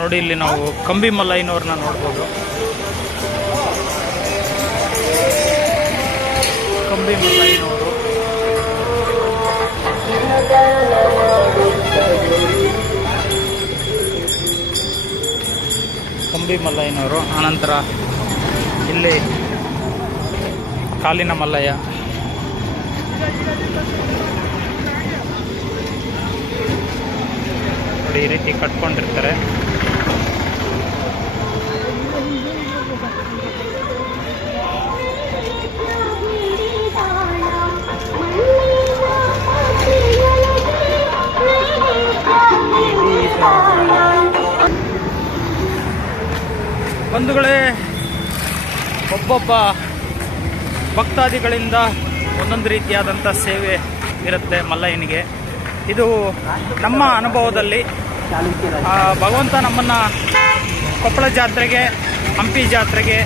ನೋಡಿ ಇಲ್ಲಿ ನಾವು ಕಂಬಿ ಮಲ್ಲಯ್ಯನವ್ರನ್ನ ನೋಡ್ಬೋದು. ಕಂಬಿ ಮಲ್ಲಯ್ಯನವರು ಆನಂತರ ಇಲ್ಲಿ ಕಾಲಿನ ಮಲ್ಲಯ್ಯ, ನೋಡಿ ಈ ರೀತಿ ಕಟ್ಕೊಂಡಿರ್ತಾರೆ. ಬಂಧುಗಳೇ, ಒಬ್ಬೊಬ್ಬ ಭಕ್ತಾದಿಗಳಿಂದ ಒಂದೊಂದು ರೀತಿಯಾದಂಥ ಸೇವೆ ಇರುತ್ತೆ ಮಲ್ಲಯ್ಯನಿಗೆ. ಇದು ನಮ್ಮ ಅನುಭವದಲ್ಲಿ ಭಗವಂತ ನಮ್ಮನ್ನು ಕೊಪ್ಪಳ ಜಾತ್ರೆಗೆ, ಹಂಪಿ ಜಾತ್ರೆಗೆ,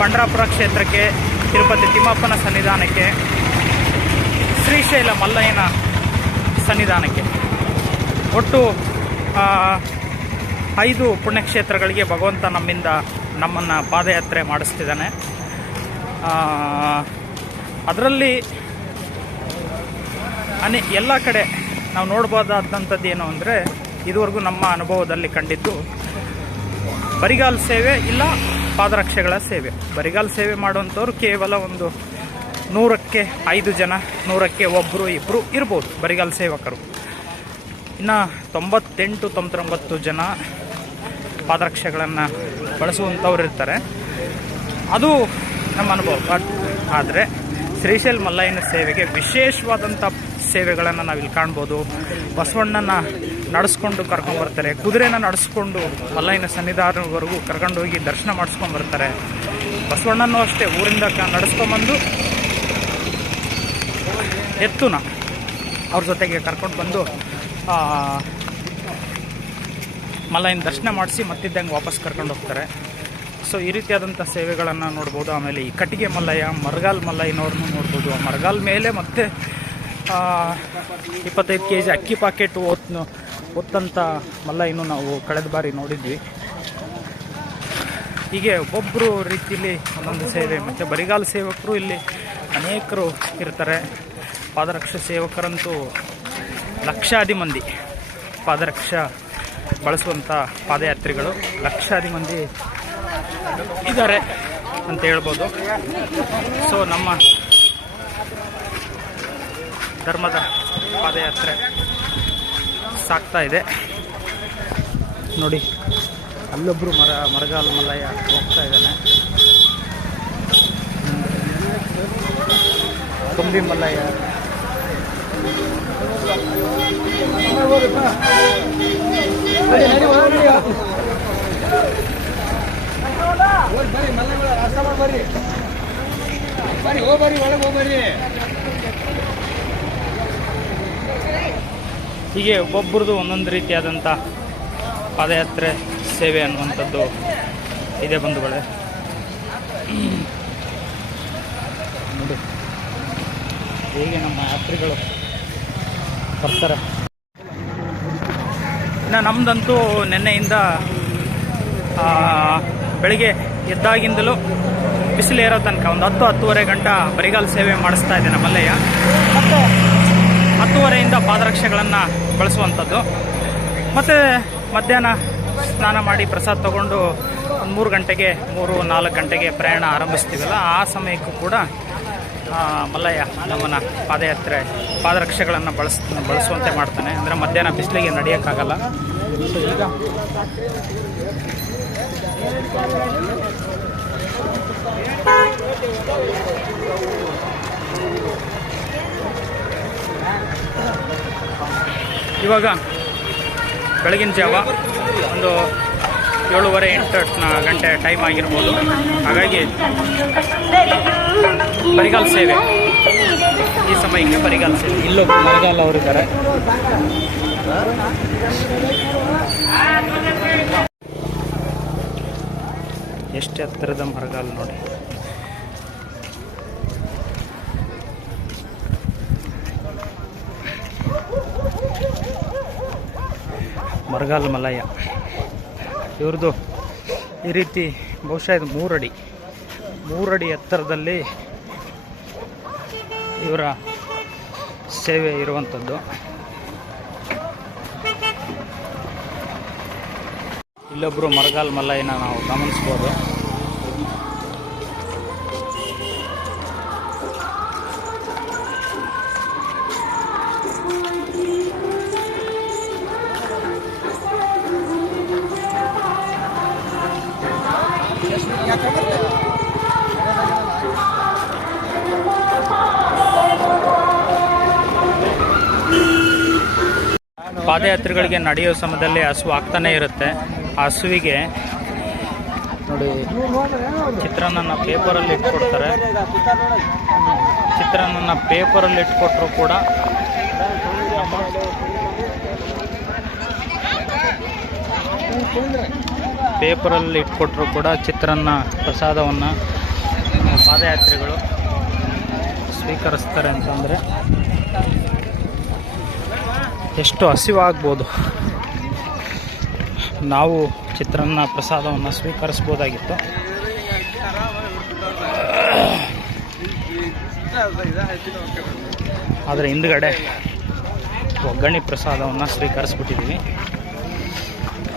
ಪಂಡರಾಪುರ ಕ್ಷೇತ್ರಕ್ಕೆ, ತಿರುಪತಿ ತಿಮ್ಮಪ್ಪನ ಸನ್ನಿಧಾನಕ್ಕೆ, ಶ್ರೀಶೈಲ ಮಲ್ಲಯ್ಯನ ಸನ್ನಿಧಾನಕ್ಕೆ, ಒಟ್ಟು 5 ಪುಣ್ಯಕ್ಷೇತ್ರಗಳಿಗೆ ಭಗವಂತ ನಮ್ಮನ್ನು ಪಾದಯಾತ್ರೆ ಮಾಡಿಸ್ತಿದ್ದಾನೆ. ಅದರಲ್ಲಿ ಎಲ್ಲ ಕಡೆ ನಾವು ನೋಡ್ಬೋದಾದಂಥದ್ದು ಏನು ಅಂದರೆ, ಇದುವರೆಗೂ ನಮ್ಮ ಅನುಭವದಲ್ಲಿ ಕಂಡಿದ್ದು ಬರಿಗಾಲ ಸೇವೆ ಇಲ್ಲ ಪಾದರಕ್ಷೆಗಳ ಸೇವೆ. ಬರಿಗಾಲ ಸೇವೆ ಮಾಡುವಂಥವ್ರು ಕೇವಲ ಒಂದು 100ಕ್ಕೆ 5 ಜನ, 100ಕ್ಕೆ 1 2 ಇರ್ಬೋದು ಬರಿಗಾಲ ಸೇವಕರು. ಇನ್ನು 98-99 ಜನ ಪಾದರಕ್ಷೆಗಳನ್ನು ಬಳಸುವಂಥವ್ರು ಇರ್ತಾರೆ. ಅದು ನಮ್ಮ ಅನುಭವ. ಆದರೆ ಶ್ರೀಶೈಲ ಮಲ್ಲಯ್ಯನ ಸೇವೆಗೆ ವಿಶೇಷವಾದಂಥ ಸೇವೆಗಳನ್ನು ನಾವಿಲ್ಲಿ ಕಾಣ್ಬೋದು. ಬಸವಣ್ಣನ ನಡೆಸ್ಕೊಂಡು ಕರ್ಕೊಂಡ್ಬರ್ತಾರೆ, ಕುದುರೆನ ನಡೆಸ್ಕೊಂಡು ಮಲ್ಲಯ್ಯನ ಸನ್ನಿಧಾನವರೆಗೂ ಕರ್ಕೊಂಡೋಗಿ ದರ್ಶನ ಮಾಡಿಸ್ಕೊಂಡ್ಬರ್ತಾರೆ. ಬಸವಣ್ಣನೂ ಅಷ್ಟೇ ಊರಿಂದ ನಡೆಸ್ಕೊಂಬಂದು ಎತ್ತುನ ಅವ್ರ ಜೊತೆಗೆ ಕರ್ಕೊಂಡು ಬಂದು ಮಲ್ಲಯ್ಯನ ದರ್ಶನ ಮಾಡಿಸಿ ಮತ್ತಿದ್ದಂಗೆ ವಾಪಸ್ ಕರ್ಕೊಂಡು ಹೋಗ್ತಾರೆ. ಸೊ ಈ ರೀತಿಯಾದಂಥ ಸೇವೆಗಳನ್ನು ನೋಡ್ಬೋದು. ಆಮೇಲೆ ಈ ಕಟ್ಟಿಗೆ ಮಲ್ಲಯ್ಯ, ಮರಗಾಲ್ ಮಲ್ಲಯ್ಯನವ್ರನ್ನೂ ನೋಡ್ಬೋದು. ಮರಗಾಲ್ ಮೇಲೆ ಮತ್ತೆ 25 kg ಅಕ್ಕಿ ಪಾಕೆಟ್ ಹೊತ್ತಂಥ ಮಲ್ಲಯ್ಯನೂ ನಾವು ಕಳೆದ ಬಾರಿ ನೋಡಿದ್ವಿ. ಹೀಗೆ ಒಬ್ಬೊಬ್ಬರು ರೀತಿಯಲ್ಲಿ ಒಂದೊಂದು ಸೇವೆ. ಮತ್ತು ಬರಿಗಾಲ ಸೇವಕರು ಇಲ್ಲಿ ಅನೇಕರು ಇರ್ತಾರೆ. ಪಾದರಕ್ಷೆ ಸೇವಕರಂತೂ ಲಕ್ಷಾದಿ ಮಂದಿ, ಪಾದರಕ್ಷೆ ಬಳಸುವಂಥ ಪಾದಯಾತ್ರಿಗಳು ಲಕ್ಷಾದಿ ಮಂದಿ ಇದ್ದಾರೆ ಅಂತ ಹೇಳ್ಬೋದು. ಸೊ ನಮ್ಮ ಧರ್ಮದ ಪಾದಯಾತ್ರೆ ಸಾಗ್ತಾ ಇದೆ. ನೋಡಿ ಅಲ್ಲೊಬ್ಬರು ಮರಗಾಲ ಮಲ್ಲಯ್ಯ ಹೋಗ್ತಾ ಇದ್ದಾನೆ. ಕಂಬಿ ಮಲ್ಲಯ್ಯ, ಹೀಗೆ ಒಬ್ಬೊಬ್ಬರದು ಒಂದೊಂದು ರೀತಿಯಾದಂಥ ಪಾದಯಾತ್ರೆ ಸೇವೆ ಅನ್ನುವಂಥದ್ದು ಇದೆ ಬಂಧುಗಳೇ. ನೋಡಿ ಹೇಗೆ ನಮ್ಮ ಯಾತ್ರಿಗಳು ಬರ್ತಾರೆ. ಇನ್ನು ನಮ್ಮದಂತೂ ನಿನ್ನೆಯಿಂದ ಬೆಳಿಗ್ಗೆ ಎದ್ದಾಗಿಂದಲೂ ಬಿಸಿಲೇರೋ ತನಕ ಒಂದು 10-10:30 ಗಂಟೆ ಬರಿಗಾಲ ಸೇವೆ ಮಾಡಿಸ್ತಾ ಇದ್ದೇನೆ ಮಲ್ಲಯ್ಯ. ಮತ್ತು 10:30ಯಿಂದ ಪಾದರಕ್ಷೆಗಳನ್ನು ಬಳಸುವಂಥದ್ದು. ಮತ್ತು ಮಧ್ಯಾಹ್ನ ಸ್ನಾನ ಮಾಡಿ ಪ್ರಸಾದ ತಗೊಂಡು ಒಂದು 3 ಗಂಟೆಗೆ 3-4 ಗಂಟೆಗೆ ಪ್ರಯಾಣ ಆರಂಭಿಸ್ತೀವಲ್ಲ, ಆ ಸಮಯಕ್ಕೂ ಕೂಡ ಮಲ್ಲಯ್ಯ ನಮ್ಮನ್ನು ಪಾದರಕ್ಷೆಗಳನ್ನು ಬಳಸುವಂತೆ ಮಾಡ್ತಾನೆ. ಅಂದರೆ ಮಧ್ಯಾಹ್ನ ಬಿಸಿಲಿಗೆ ನಡೆಯೋಕ್ಕಾಗಲ್ಲ. ಸೊ ಇವಾಗ ಬೆಳಗಿನ ಜಾವ ಒಂದು 7:30-8 ಗಂಟೆ ಟೈಮ್ ಆಗಿರ್ಬೋದು. ಹಾಗಾಗಿ ಬರಿಗಾಲ ಸೇವೆ, ಈ ಸಮಯಕ್ಕೆ ಬರಿಗಾಲ ಸೇವೆ. ಇಲ್ಲೊಬ್ಬರು ಮರಗಾಲ ಅವರಿದ್ದಾರೆ. ಎಷ್ಟು ಎತ್ತರದ ಮರಗಾಲ ನೋಡಿ. ಮರಗಾಲ ಮಲ್ಲಯ್ಯ. ಇವ್ರದ್ದು ಈ ರೀತಿ ಬಹುಶಃ ಇದು 3 ಅಡಿ ಎತ್ತರದಲ್ಲಿ ಇವರ ಸೇವೆ ಇರುವಂಥದ್ದು. ಇಲ್ಲೊಬ್ಬರು ಮರಗಾಲ್ ಮಲ್ಲಯ್ಯನ ನಾವು ಗಮನಿಸ್ಬೋದು. ಪಾದಯಾತ್ರಿಗಳಿಗೆ ನಡೆಯೋ ಸಮಯದಲ್ಲಿ ಹಸು ಆಗ್ತಾನೆ ಇರುತ್ತೆ. ಆ ಹಸುವಿಗೆ ನೋಡಿ ಚಿತ್ರಾನ್ನ ಪೇಪರಲ್ಲಿ ಇಟ್ಕೊಡ್ತಾರೆ. ಚಿತ್ರಾನ್ನ ಪೇಪರಲ್ಲಿ ಇಟ್ಕೊಟ್ರು ಕೂಡ ಚಿತ್ರಾನ್ನ ಪ್ರಸಾದವನ್ನು ಪಾದಯಾತ್ರಿಗಳು ಸ್ವೀಕರಿಸ್ತಾರೆ ಅಂತಂದರೆ ಎಷ್ಟು ಹಸಿವಾಗ್ಬೋದು. ನಾವು ಚಿತ್ರಾನ್ನ ಪ್ರಸಾದವನ್ನು ಸ್ವೀಕರಿಸ್ಬೋದಾಗಿತ್ತು. ಆದರೆ ಹಿಂದುಗಡೆ ಒಗ್ಗರಣೆ ಪ್ರಸಾದವನ್ನು ಸ್ವೀಕರಿಸ್ಬಿಟ್ಟಿದ್ದೀವಿ.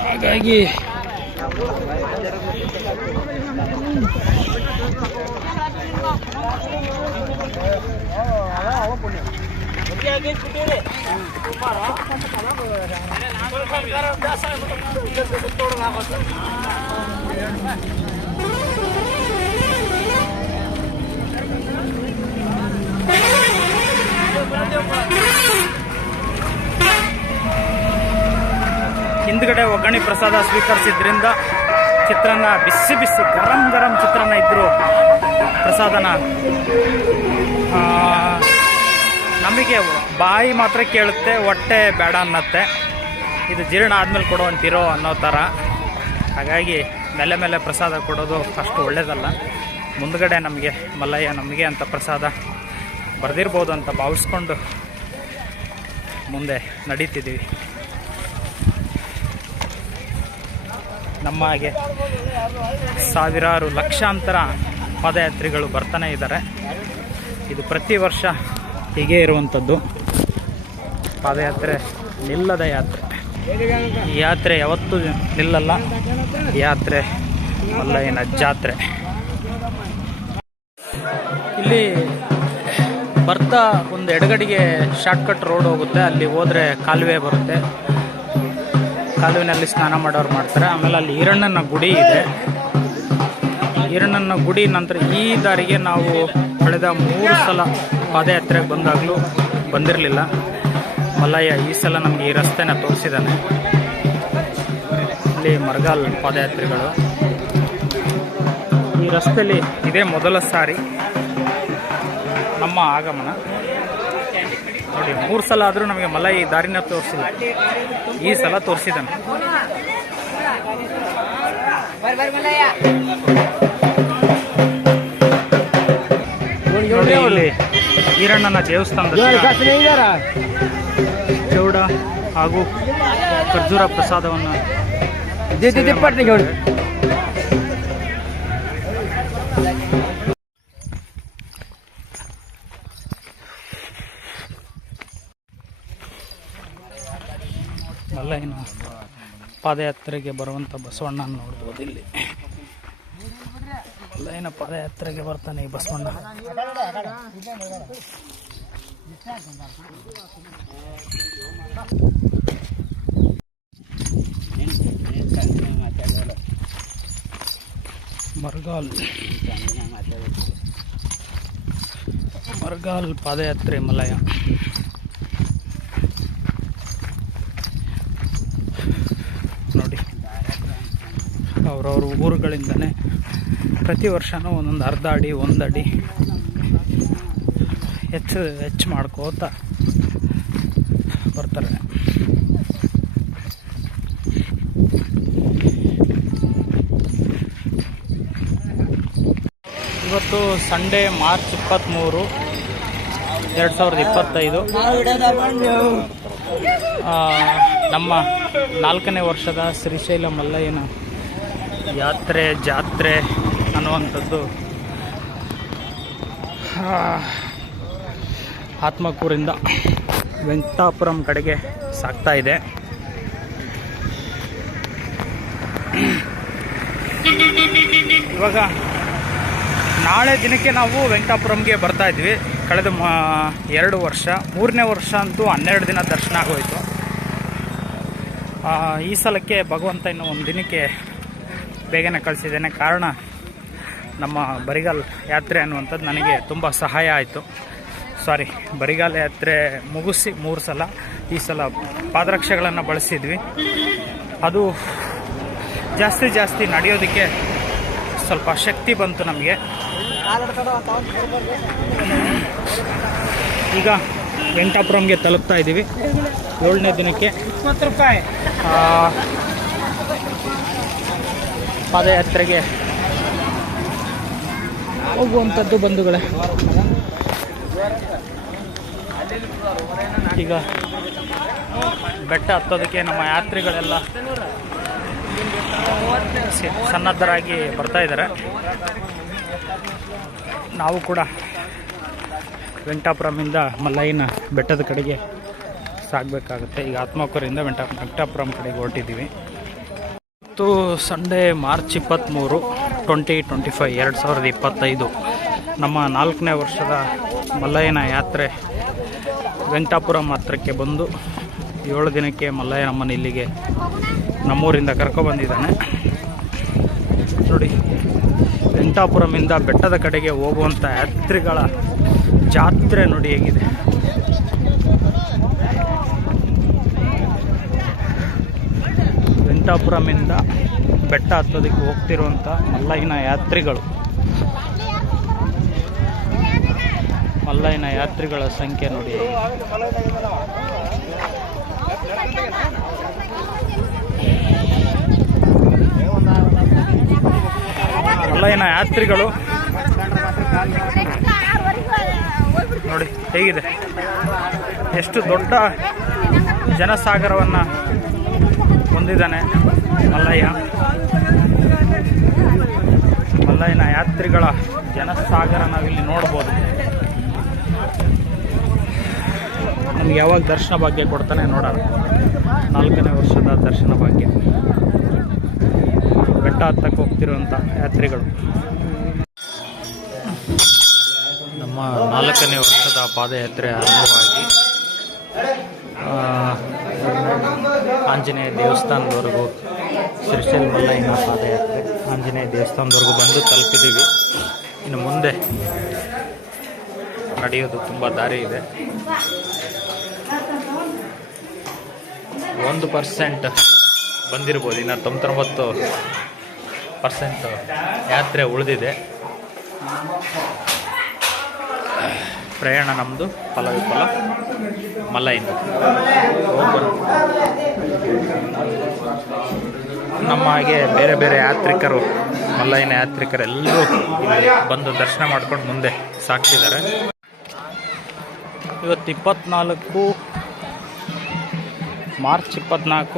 ಹಾಗಾಗಿ ಹಿಂದ್ಗಡೆ ಒಗ್ಗರಣೆ ಪ್ರಸಾದ ಸ್ವೀಕರಿಸಿದ್ರಿಂದ ಚಿತ್ರಾನ್ನ ಬಿಸಿ ಗರಂ ಚಿತ್ರಾನ್ನ ಇದ್ದರೂ ಪ್ರಸಾದನ ನಮಗೆ ಬಾಯಿ ಮಾತ್ರ ಕೇಳುತ್ತೆ, ಹೊಟ್ಟೆ ಬೇಡ ಅನ್ನತ್ತೆ. ಇದು ಜೀರ್ಣ ಆದಮೇಲೆ ಕೊಡುವಂತಿರೋ ಅನ್ನೋ ಥರ. ಹಾಗಾಗಿ ಮೇಲೆ ಪ್ರಸಾದ ಕೊಡೋದು ಅಷ್ಟು ಒಳ್ಳೆಯದಲ್ಲ. ಮುಂದ್ಗಡೆ ನಮಗೆ ಮಲ್ಲಯ್ಯ ನಮಗೆ ಅಂತ ಪ್ರಸಾದ ಬರೆದಿರ್ಬೋದು ಅಂತ ಭಾವಿಸ್ಕೊಂಡು ಮುಂದೆ ನಡೀತಿದ್ದೀವಿ. ನಮ್ಮ ಹಾಗೆ ಸಾವಿರಾರು ಲಕ್ಷಾಂತರ ಪಾದಯಾತ್ರಿಗಳು ಬರ್ತಾನೆ ಇದ್ದಾರೆ. ಇದು ಪ್ರತಿ ವರ್ಷ ಹೀಗೆ ಇರುವಂಥದ್ದು. ಪಾದಯಾತ್ರೆ ನಿಲ್ಲದ ಯಾತ್ರೆ. ಈ ಯಾತ್ರೆ ಯಾವತ್ತೂ ನಿಲ್ಲಲ್ಲ. ಯಾತ್ರೆ ಮಲ್ಲಯ್ಯನ ಜಾತ್ರೆ. ಇಲ್ಲಿ ಬರ್ತಾ ಒಂದು ಎಡಗಡೆಗೆ ಶಾರ್ಟ್ಕಟ್ ರೋಡ್ ಹೋಗುತ್ತೆ. ಅಲ್ಲಿ ಹೋದರೆ ಕಾಲುವೆ ಬರುತ್ತೆ. ಕಾಲುವೆನಲ್ಲಿ ಸ್ನಾನ ಮಾಡೋರು ಮಾಡ್ತಾರೆ. ಆಮೇಲೆ ಅಲ್ಲಿ ಈರಣ್ಣನ ಗುಡಿ ಇದೆ. ಈರಣ್ಣನ ಗುಡಿ ನಂತರ ಈ ದಾರಿಗೆ ನಾವು ಕಳೆದ 3 ಸಲ ಪಾದಯಾತ್ರೆಗೆ ಬಂದಾಗಲೂ ಬಂದಿರಲಿಲ್ಲ. ಮಲ್ಲಯ್ಯ ಈ ಸಲ ನಮಗೆ ಈ ರಸ್ತೆನ ತೋರಿಸಿದ್ದಾನೆ. ಇಲ್ಲಿ ಮರಗಾಲ್ ಪಾದಯಾತ್ರಿಗಳು ಈ ರಸ್ತೆಯಲ್ಲಿ ಇದೇ ಮೊದಲ ಸಾರಿ ನಮ್ಮ ಆಗಮನ. ನೋಡಿ 3 ಸಲ ಆದರೂ ನಮಗೆ ಮಲ್ಲಯ್ಯ ಈ ದಾರಿನ ತೋರಿಸಿಲ್ಲ. ಈ ಸಲ ತೋರಿಸಿದ್ದಾನೆ. ನೋಡಿ ಇಲ್ಲಿ ಈರಣ್ಣನ ದೇವಸ್ಥಾನದ ಚೌಡ ಹಾಗೂ ಖರ್ಜೂರ ಪ್ರಸಾದವನ್ನು ಮಲ್ಲಯ್ಯನ ಪಾದಯಾತ್ರೆಗೆ ಬರುವಂಥ ಬಸವಣ್ಣನ ನೋಡ್ಬೋದು. ಇಲ್ಲಿ ಮಲ್ಲಯ್ಯನ ಪಾದಯಾತ್ರೆಗೆ ಬರ್ತಾನೆ ಈ ಬಸವಣ್ಣ. ಮರಗಾಲ್ ಪಾದಯಾತ್ರೆ ಮಲ್ಲಯ್ಯ. ನೋಡಿ ಅವ್ರವ್ರ ಊರುಗಳಿಂದನೇ ಪ್ರತಿ ವರ್ಷವೂ ಒಂದೊಂದು ಅರ್ಧ ಅಡಿ 1 ಅಡಿ ಹೆಚ್ಚು ಮಾಡ್ಕೋತ ಬರ್ತಾರೆ. ಇವತ್ತು ಸಂಡೇ ಮಾರ್ಚ್ 23, 2025. ನಮ್ಮ 4ನೇ ವರ್ಷದ ಶ್ರೀಶೈಲ ಮಲ್ಲಯ್ಯನ ಯಾತ್ರೆ ಜಾತ್ರೆ ಅನ್ನುವಂಥದ್ದು ಆತ್ಮಕೂರಿಂದ ವೆಂಕಟಾಪುರಂ ಕಡೆಗೆ ಸಾಗ್ತಾ ಇದೆ. ಇವಾಗ ನಾಳೆ ದಿನಕ್ಕೆ ನಾವು ವೆಂಕಟಾಪುರಂಗೆ ಬರ್ತಾ ಇದ್ವಿ. ಕಳೆದ 2 ವರ್ಷ, 3ನೇ ವರ್ಷ ಅಂತೂ 12 ದಿನ ದರ್ಶನ ಆಗೋಯಿತು. ಈ ಸಲಕ್ಕೆ ಭಗವಂತ ಇನ್ನು 1 ದಿನಕ್ಕೆ ಬೇಗನೆ ಕಳಿಸಿದ್ದೇನೆ. ಕಾರಣ ನಮ್ಮ ಬರಿಗಾಲ್ ಯಾತ್ರೆ ಅನ್ನುವಂಥದ್ದು ನನಗೆ ತುಂಬ ಸಹಾಯ ಆಯಿತು. ಬರಿಗಾಲ್ ಯಾತ್ರೆ ಮುಗಿಸಿ 3 ಸಲ, ಈ ಸಲ ಪಾದರಕ್ಷೆಗಳನ್ನು ಬಳಸಿದ್ವಿ. ಅದು ಜಾಸ್ತಿ ನಡೆಯೋದಕ್ಕೆ ಸ್ವಲ್ಪ ಶಕ್ತಿ ಬಂತು ನಮಗೆ. ಈಗ ವೆಂಕಟಾಪುರಂಗೆ ತಲುಪ್ತಾ ಇದ್ದೀವಿ. 7ನೇ ದಿನಕ್ಕೆ 20 ರೂಪಾಯಿ ಪಾದಯಾತ್ರೆಗೆ ಹೋಗುವಂಥದ್ದು ಬಂಧುಗಳೇ. ಈಗ ಬೆಟ್ಟ ಹತ್ತೋದಕ್ಕೆ ನಮ್ಮ ಯಾತ್ರಿಗಳೆಲ್ಲ ಸನ್ನದ್ಧರಾಗಿ ಬರ್ತಾ ಇದ್ದಾರೆ. ನಾವು ಕೂಡ ವೆಂಕಟಾಪುರಮಿಂದ ಮಲ್ಲಯ್ಯನ ಬೆಟ್ಟದ ಕಡೆಗೆ ಸಾಗಬೇಕಾಗುತ್ತೆ. ಈಗ ಆತ್ಮಕೂರಿಂದ ವೆಂಕಟಾಪುರಂ ಕಡೆಗೆ ಹೊರಟಿದ್ದೀವಿ. ಇವತ್ತು ಸಂಡೇ ಮಾರ್ಚ್ 23, 2025 2025 ನಮ್ಮ 4ನೇ ವರ್ಷದ ಮಲ್ಲಯ್ಯನ ಯಾತ್ರೆ ವೆಂಕಟಾಪುರಂ ಹತ್ರಕ್ಕೆ ಬಂದು 7 ದಿನಕ್ಕೆ ಮಲ್ಲಯ್ಯ ನಮ್ಮನ್ನು ಇಲ್ಲಿಗೆ ನಮ್ಮೂರಿಂದ ಕರ್ಕೊಬಂದಿದ್ದಾನೆ. ನೋಡಿ, ವೆಂಕಟಾಪುರಮಿಂದ ಬೆಟ್ಟದ ಕಡೆಗೆ ಹೋಗುವಂಥ ಯಾತ್ರಿಗಳ ಜಾತ್ರೆ ನೋಡಿ ಹೇಗಿದೆ. ವೆಂಕಟಾಪುರಮಿಂದ ಬೆಟ್ಟ ಹತ್ತೋದಕ್ಕೆ ಹೋಗ್ತಿರುವಂಥ ಮಲ್ಲಯ್ಯನ ಯಾತ್ರಿಗಳ ಸಂಖ್ಯೆ ನೋಡಿ. ಮಲ್ಲಯ್ಯನ ಯಾತ್ರಿಗಳು ನೋಡಿ ಹೇಗಿದೆ, ಎಷ್ಟು ದೊಡ್ಡ ಜನಸಾಗರವನ್ನು ಹೊಂದಿದ್ದಾನೆ ಮಲ್ಲಯ್ಯನ ಯಾತ್ರಿಗಳ ಜನಸಾಗರ ನಾವಿಲ್ಲಿ ನೋಡ್ಬೋದು. ನಮ್ಗೆ ಯಾವಾಗ ದರ್ಶನ ಭಾಗ್ಯ ಕೊಡ್ತಾನೆ ನೋಡೋಣ. 4ನೇ ವರ್ಷದ ದರ್ಶನ ಭಾಗ್ಯ. ಬೆಟ್ಟ ಹತ್ತಕ್ಕೆ ಹೋಗ್ತಿರುವಂಥ ಯಾತ್ರಿಗಳು. ನಮ್ಮ 4ನೇ ವರ್ಷದ ಪಾದಯಾತ್ರೆ ಆರಂಭವಾಗಿ ಆಂಜನೇಯ ದೇವಸ್ಥಾನದವರೆಗೂ, ಶ್ರೀಶೈಲ ಮಲ್ಲಯ್ಯನ ಪಾದಯಾತ್ರೆ ಆಂಜನೇಯ ದೇವಸ್ಥಾನದವರೆಗೂ ಬಂದು ತಲುಪಿದ್ದೀವಿ. ಇನ್ನು ಮುಂದೆ ನಡೆಯೋದು ತುಂಬ ದಾರಿ ಇದೆ. 1% ಬಂದಿರ್ಬೋದು, ಇನ್ನು 99% ಯಾತ್ರೆ ಉಳಿದಿದೆ. ಪ್ರಯಾಣ ನಮ್ಮದು ಫಲವಿಫಲ ಮಲ್ಲಯ್ಯನ. ನಮ್ಮ ಹಾಗೆ ಬೇರೆ ಬೇರೆ ಯಾತ್ರಿಕರು, ಮಲ್ಲಯ್ಯನ ಯಾತ್ರಿಕರೆಲ್ಲರೂ ಇಲ್ಲಿ ಬಂದು ದರ್ಶನ ಮಾಡ್ಕೊಂಡು ಮುಂದೆ ಸಾಗ್ತಿದ್ದಾರೆ. ಇವತ್ತು 24 ಮಾರ್ಚ್ 24,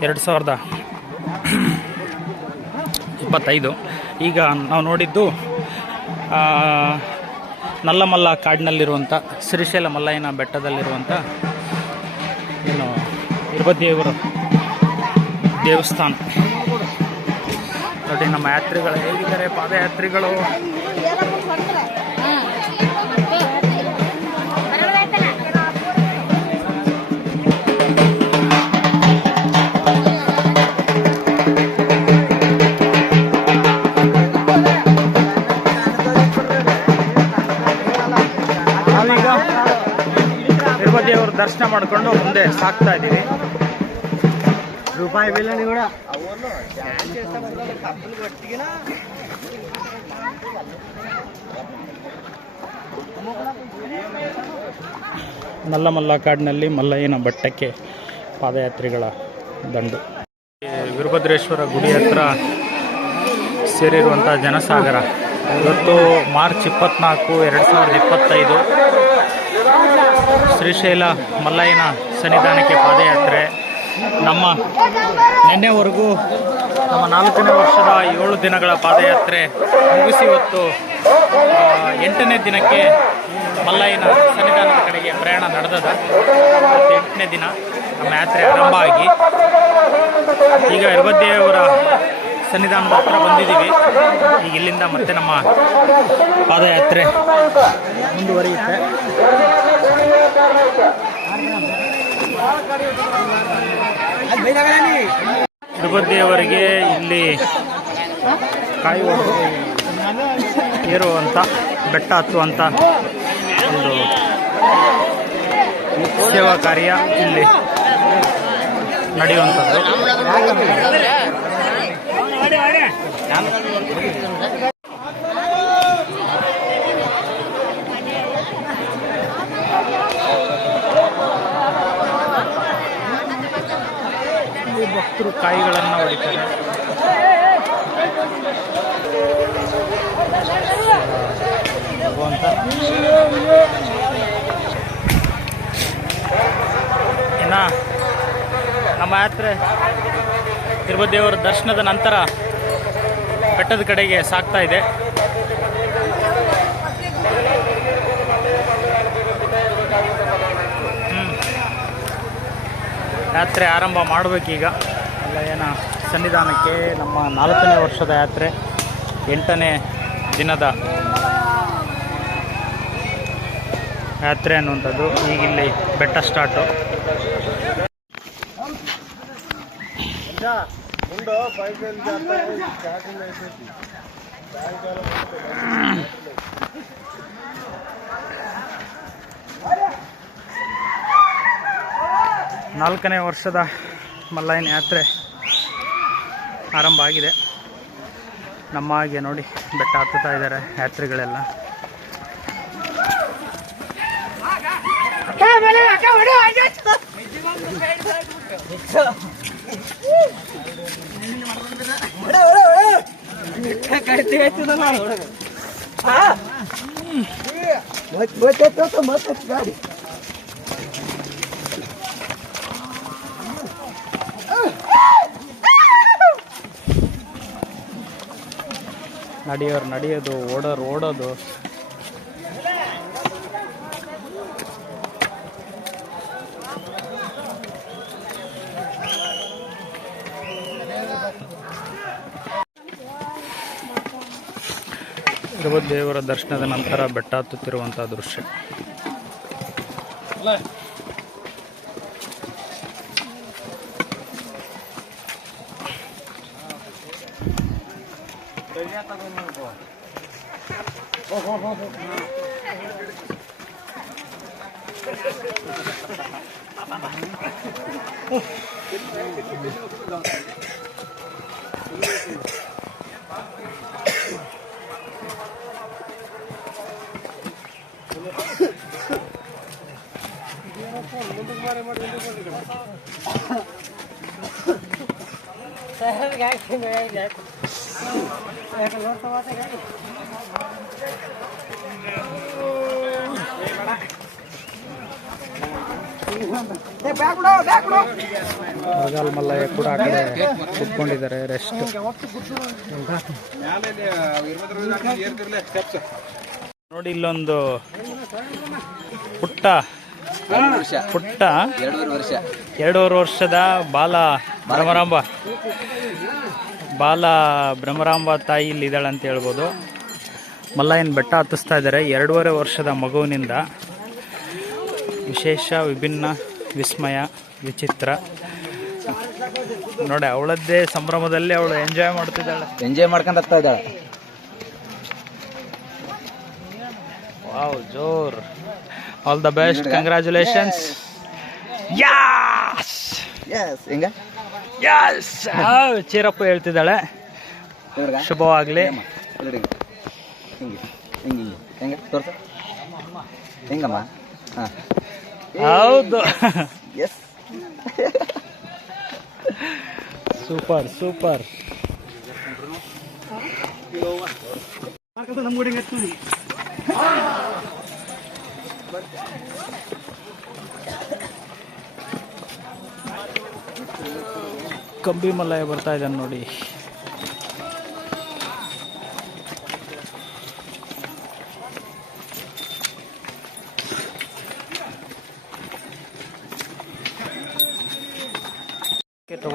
2025. ಈಗ ನಾವು ನೋಡಿದ್ದು ನಲ್ಲಮಲ್ಲ ಕಾಡಿನಲ್ಲಿರುವಂಥ ಶ್ರೀಶೈಲ ಮಲ್ಲಯ್ಯನ ಬೆಟ್ಟದಲ್ಲಿರುವಂಥ ಏನು ಇರುಬದೇವರ ದೇವಸ್ಥಾನ ನೋಡಿ. ನಮ್ಮ ಯಾತ್ರಿಗಳು ಹೇಗಿದ್ದಾರೆ, ಪಾದಯಾತ್ರಿಗಳು. ನಾವೀಗ ಇರುಬದೇವರ ದರ್ಶನ ಮಾಡಿಕೊಂಡು ಮುಂದೆ ಸಾಗ್ತಾ ಇದ್ದೀವಿ. ರೂಪಾಯಿ ಬಿಲ್ಲ ಕೂಡ ನಲ್ಲಮಲ್ಲ ಕಾಡಿನಲ್ಲಿ ಮಲ್ಲಯ್ಯನ ಬೆಟ್ಟಕ್ಕೆ ಪಾದಯಾತ್ರಿಗಳ ದಂಡು. ವೀರಭದ್ರೇಶ್ವರ ಗುಡಿ ಹತ್ರ ಸೇರಿರುವಂಥ ಜನಸಾಗರ. ಇವತ್ತು ಮಾರ್ಚ್ 24, 2025 ಶ್ರೀಶೈಲ ಮಲ್ಲಯ್ಯನ ಸನ್ನಿಧಾನಕ್ಕೆ ಪಾದಯಾತ್ರೆ. ನಮ್ಮ ನಿನ್ನೆವರೆಗೂ ನಮ್ಮ 4ನೇ ವರ್ಷದ 7 ದಿನಗಳ ಪಾದಯಾತ್ರೆ ಮುಗಿಸಿ ಇವತ್ತು 8ನೇ ದಿನಕ್ಕೆ ಮಲ್ಲಯ್ಯನ ಸನ್ನಿಧಾನದ ಕಡೆಗೆ ಪ್ರಯಾಣ ನಡೆದದ. 8ನೇ ದಿನ ನಮ್ಮ ಯಾತ್ರೆ ಆರಂಭ ಆಗಿ ಈಗ ಇರ್ಬದ್ದೇವರ ಸನ್ನಿಧಾನದ ಹತ್ರ ಬಂದಿದ್ದೀವಿ. ಈಗ ಇಲ್ಲಿಂದ ಮತ್ತೆ ನಮ್ಮ ಪಾದಯಾತ್ರೆ ಮುಂದುವರಿಯುತ್ತೆ. ಇರ್ಬದ್ದೇವರಿಗೆ ಇಲ್ಲಿ ಕಾಯುವ ಏರುವಂಥ ಬೆಟ್ಟ ಹತ್ತುವಂಥ ಒಂದು ಸೇವಾ ಕಾರ್ಯ ಇಲ್ಲಿ ನಡೆಯುವಂಥದ್ದು. ಭಕ್ತರು ಕಾಯಿಗಳನ್ನು ಹೊಡಿತಾರೆ. ಇನ್ನು ನಮ್ಮ ಯಾತ್ರೆ ಇರ್ಬದ್ದೇವರ ದರ್ಶನದ ನಂತರ ಬೆಟ್ಟದ ಕಡೆಗೆ ಸಾಗ್ತಾ ಇದೆ. ಯಾತ್ರೆ ಆರಂಭ ಮಾಡಬೇಕೀಗ. ಮಲ್ಲಯ್ಯನ ಸನ್ನಿಧಾನಕ್ಕೆ ನಮ್ಮ 4ನೇ ವರ್ಷದ ಯಾತ್ರೆ 8ನೇ ದಿನದ ಯಾತ್ರೆ ಅನ್ನುವಂಥದ್ದು. ಈಗ ಇಲ್ಲಿ ಬೆಟ್ಟ ಸ್ಟಾರ್ಟು. ನಾಲ್ಕನೇ ವರ್ಷದ ಮಲ್ಲಯ್ಯನ ಯಾತ್ರೆ ಆರಂಭ ಆಗಿದೆ. ನಮ್ಮ ಹಾಗೆ ನೋಡಿ ಬೆಟ್ಟ ಹತ್ತುತ್ತಾ ಇದ್ದಾರೆ ಯಾತ್ರಿಗಳೆಲ್ಲ. ನಡೆಯೋರು ನಡೆಯೋದು, ಓಡೋರು ಓಡೋದು. ದೇವರ ದರ್ಶನದ ನಂತರ ಬೆಟ್ಟ ಹತ್ತುತ್ತಿರುವಂತಹ ದೃಶ್ಯ. ಮರಗಾಲ್ ಮಲ್ಲಯ್ಯ ಕೂಡ ಆ ಕಡೆ ಕುತ್ಕೊಂಡಿದ್ದಾರೆ, ರೆಸ್ಟ್. ನೋಡಿ ಇಲ್ಲೊಂದು ಪುಟ್ಟ 2.5 ವರ್ಷದ ಬಾಲ ಬ್ರಹ್ಮರಾಂಬ ತಾಯಿ ಇಲ್ಲಿದ್ದಾಳೆ ಅಂತ ಹೇಳ್ಬೋದು. ಮಲ್ಲಯ್ಯನ ಬೆಟ್ಟ ಹತ್ತಿಸ್ತಾ ಇದ್ದಾರೆ 2.5 ವರ್ಷದ ಮಗುವಿನಿಂದ. ವಿಶೇಷ, ವಿಭಿನ್ನ, ವಿಸ್ಮಯ, ವಿಚಿತ್ರ. ನೋಡಿ ಅವಳದ್ದೇ ಸಂಭ್ರಮದಲ್ಲಿ ಅವಳು ಎಂಜಾಯ್ ಮಾಡ್ಕೊಂಡು ಹೋಗ್ತಾ ಇದ್ದಾಳೆ. ವಾವ್, ಜೋರ್. All the best, congratulations. Cheer up ಹೇಳ್ತಿದ್ದಾಳೆ. ಶುಭವಾಗ್ಲಿ. ಹೌದು, ಸೂಪರ್ ಸೂಪರ್. ಕಂಬಿ ಮಲ್ಲಯ್ಯ ಬರ್ತಾ ಇದ್ದಾನೆ ನೋಡಿ.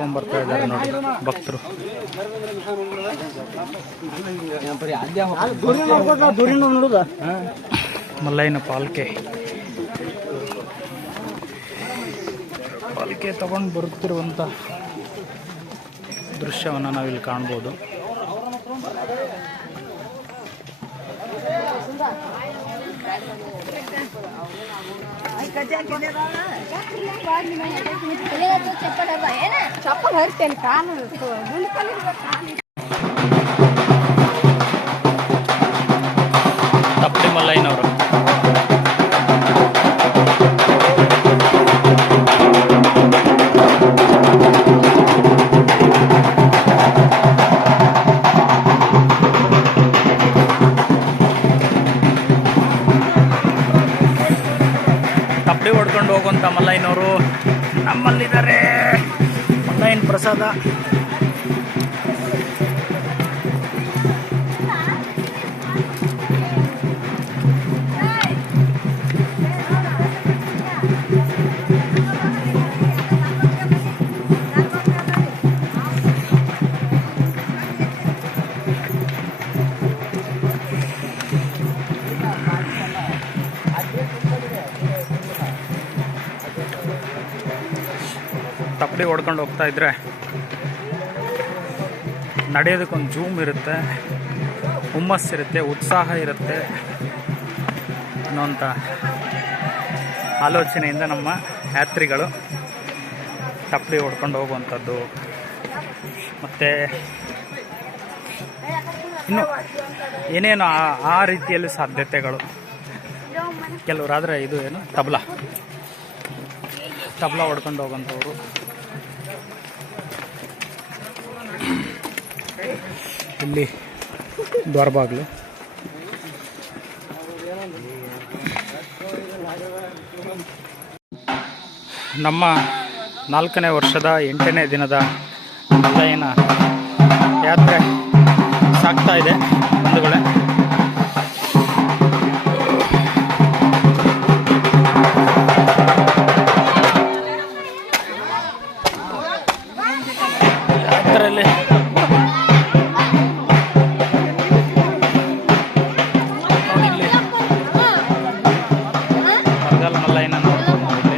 ತಗೊಂಡ್ಬರ್ತಾ ಇದ್ದಾರೆ ನೋಡಿ ಭಕ್ತರು. ಮಲ್ಲಯ್ಯನ ಪಾಲ್ಕೆ ತಗೊಂಡು ಬರುತ್ತಿರುವಂಥ ದೃಶ್ಯವನ್ನು ನಾವಿಲ್ಲಿ ಕಾಣ್ಬೋದು. ತಪ್ಪಲಿ ಮಲ್ಲಯ್ಯನವರು ತಪ್ಪಲಿ ಹೊಡ್ಕೊಂಡು ಹೋಗುವಂಥ ಮಲ್ಲಯ್ಯನವರು ನಮ್ಮಲ್ಲಿದ್ದಾರೆ. ಮಲ್ಲಯ್ಯನ ಪ್ರಸಾದ ತಪ್ಪಲಿ ಹೊಡ್ಕೊಂಡು ಹೋಗ್ತಾ ಇದ್ರೆ ನಡೆಯೋದಕ್ಕೊಂದು ಜೂಮ್ ಇರುತ್ತೆ, ಹುಮ್ಮಸ್ಸಿರುತ್ತೆ, ಉತ್ಸಾಹ ಇರುತ್ತೆ ಅನ್ನೋಂಥ ಆಲೋಚನೆಯಿಂದ ನಮ್ಮ ಯಾತ್ರಿಗಳು ತಪ್ಪಲಿ ಹೊಡ್ಕೊಂಡು ಹೋಗುವಂಥದ್ದು. ಮತ್ತು ಇನ್ನು ಏನೇನು ಆ ರೀತಿಯಲ್ಲಿ ಸಾಧ್ಯತೆಗಳು. ಕೆಲವರಾದರೆ ಇದು ಏನು ತಬಲಾ ಹೊಡ್ಕೊಂಡು ಹೋಗುವಂಥವ್ರು. ಇಲ್ಲಿ ದ್ವಾರಬಾಗ್ಲು ನಮ್ಮ 4ನೇ ವರ್ಷದ 8ನೇ ದಿನದ ಮಲ್ಲಯ್ಯನ ಯಾತ್ರೆ ಸಾಗ್ತಾ ಇದೆ ಬಂಧುಗಳೇ. ಯಾತ್ರೆಯಲ್ಲಿ ಮಲ್ಲಯ್ಯನ ನೋಡ್ಕೊಂಡು ಹೋಗ್ಲಿ.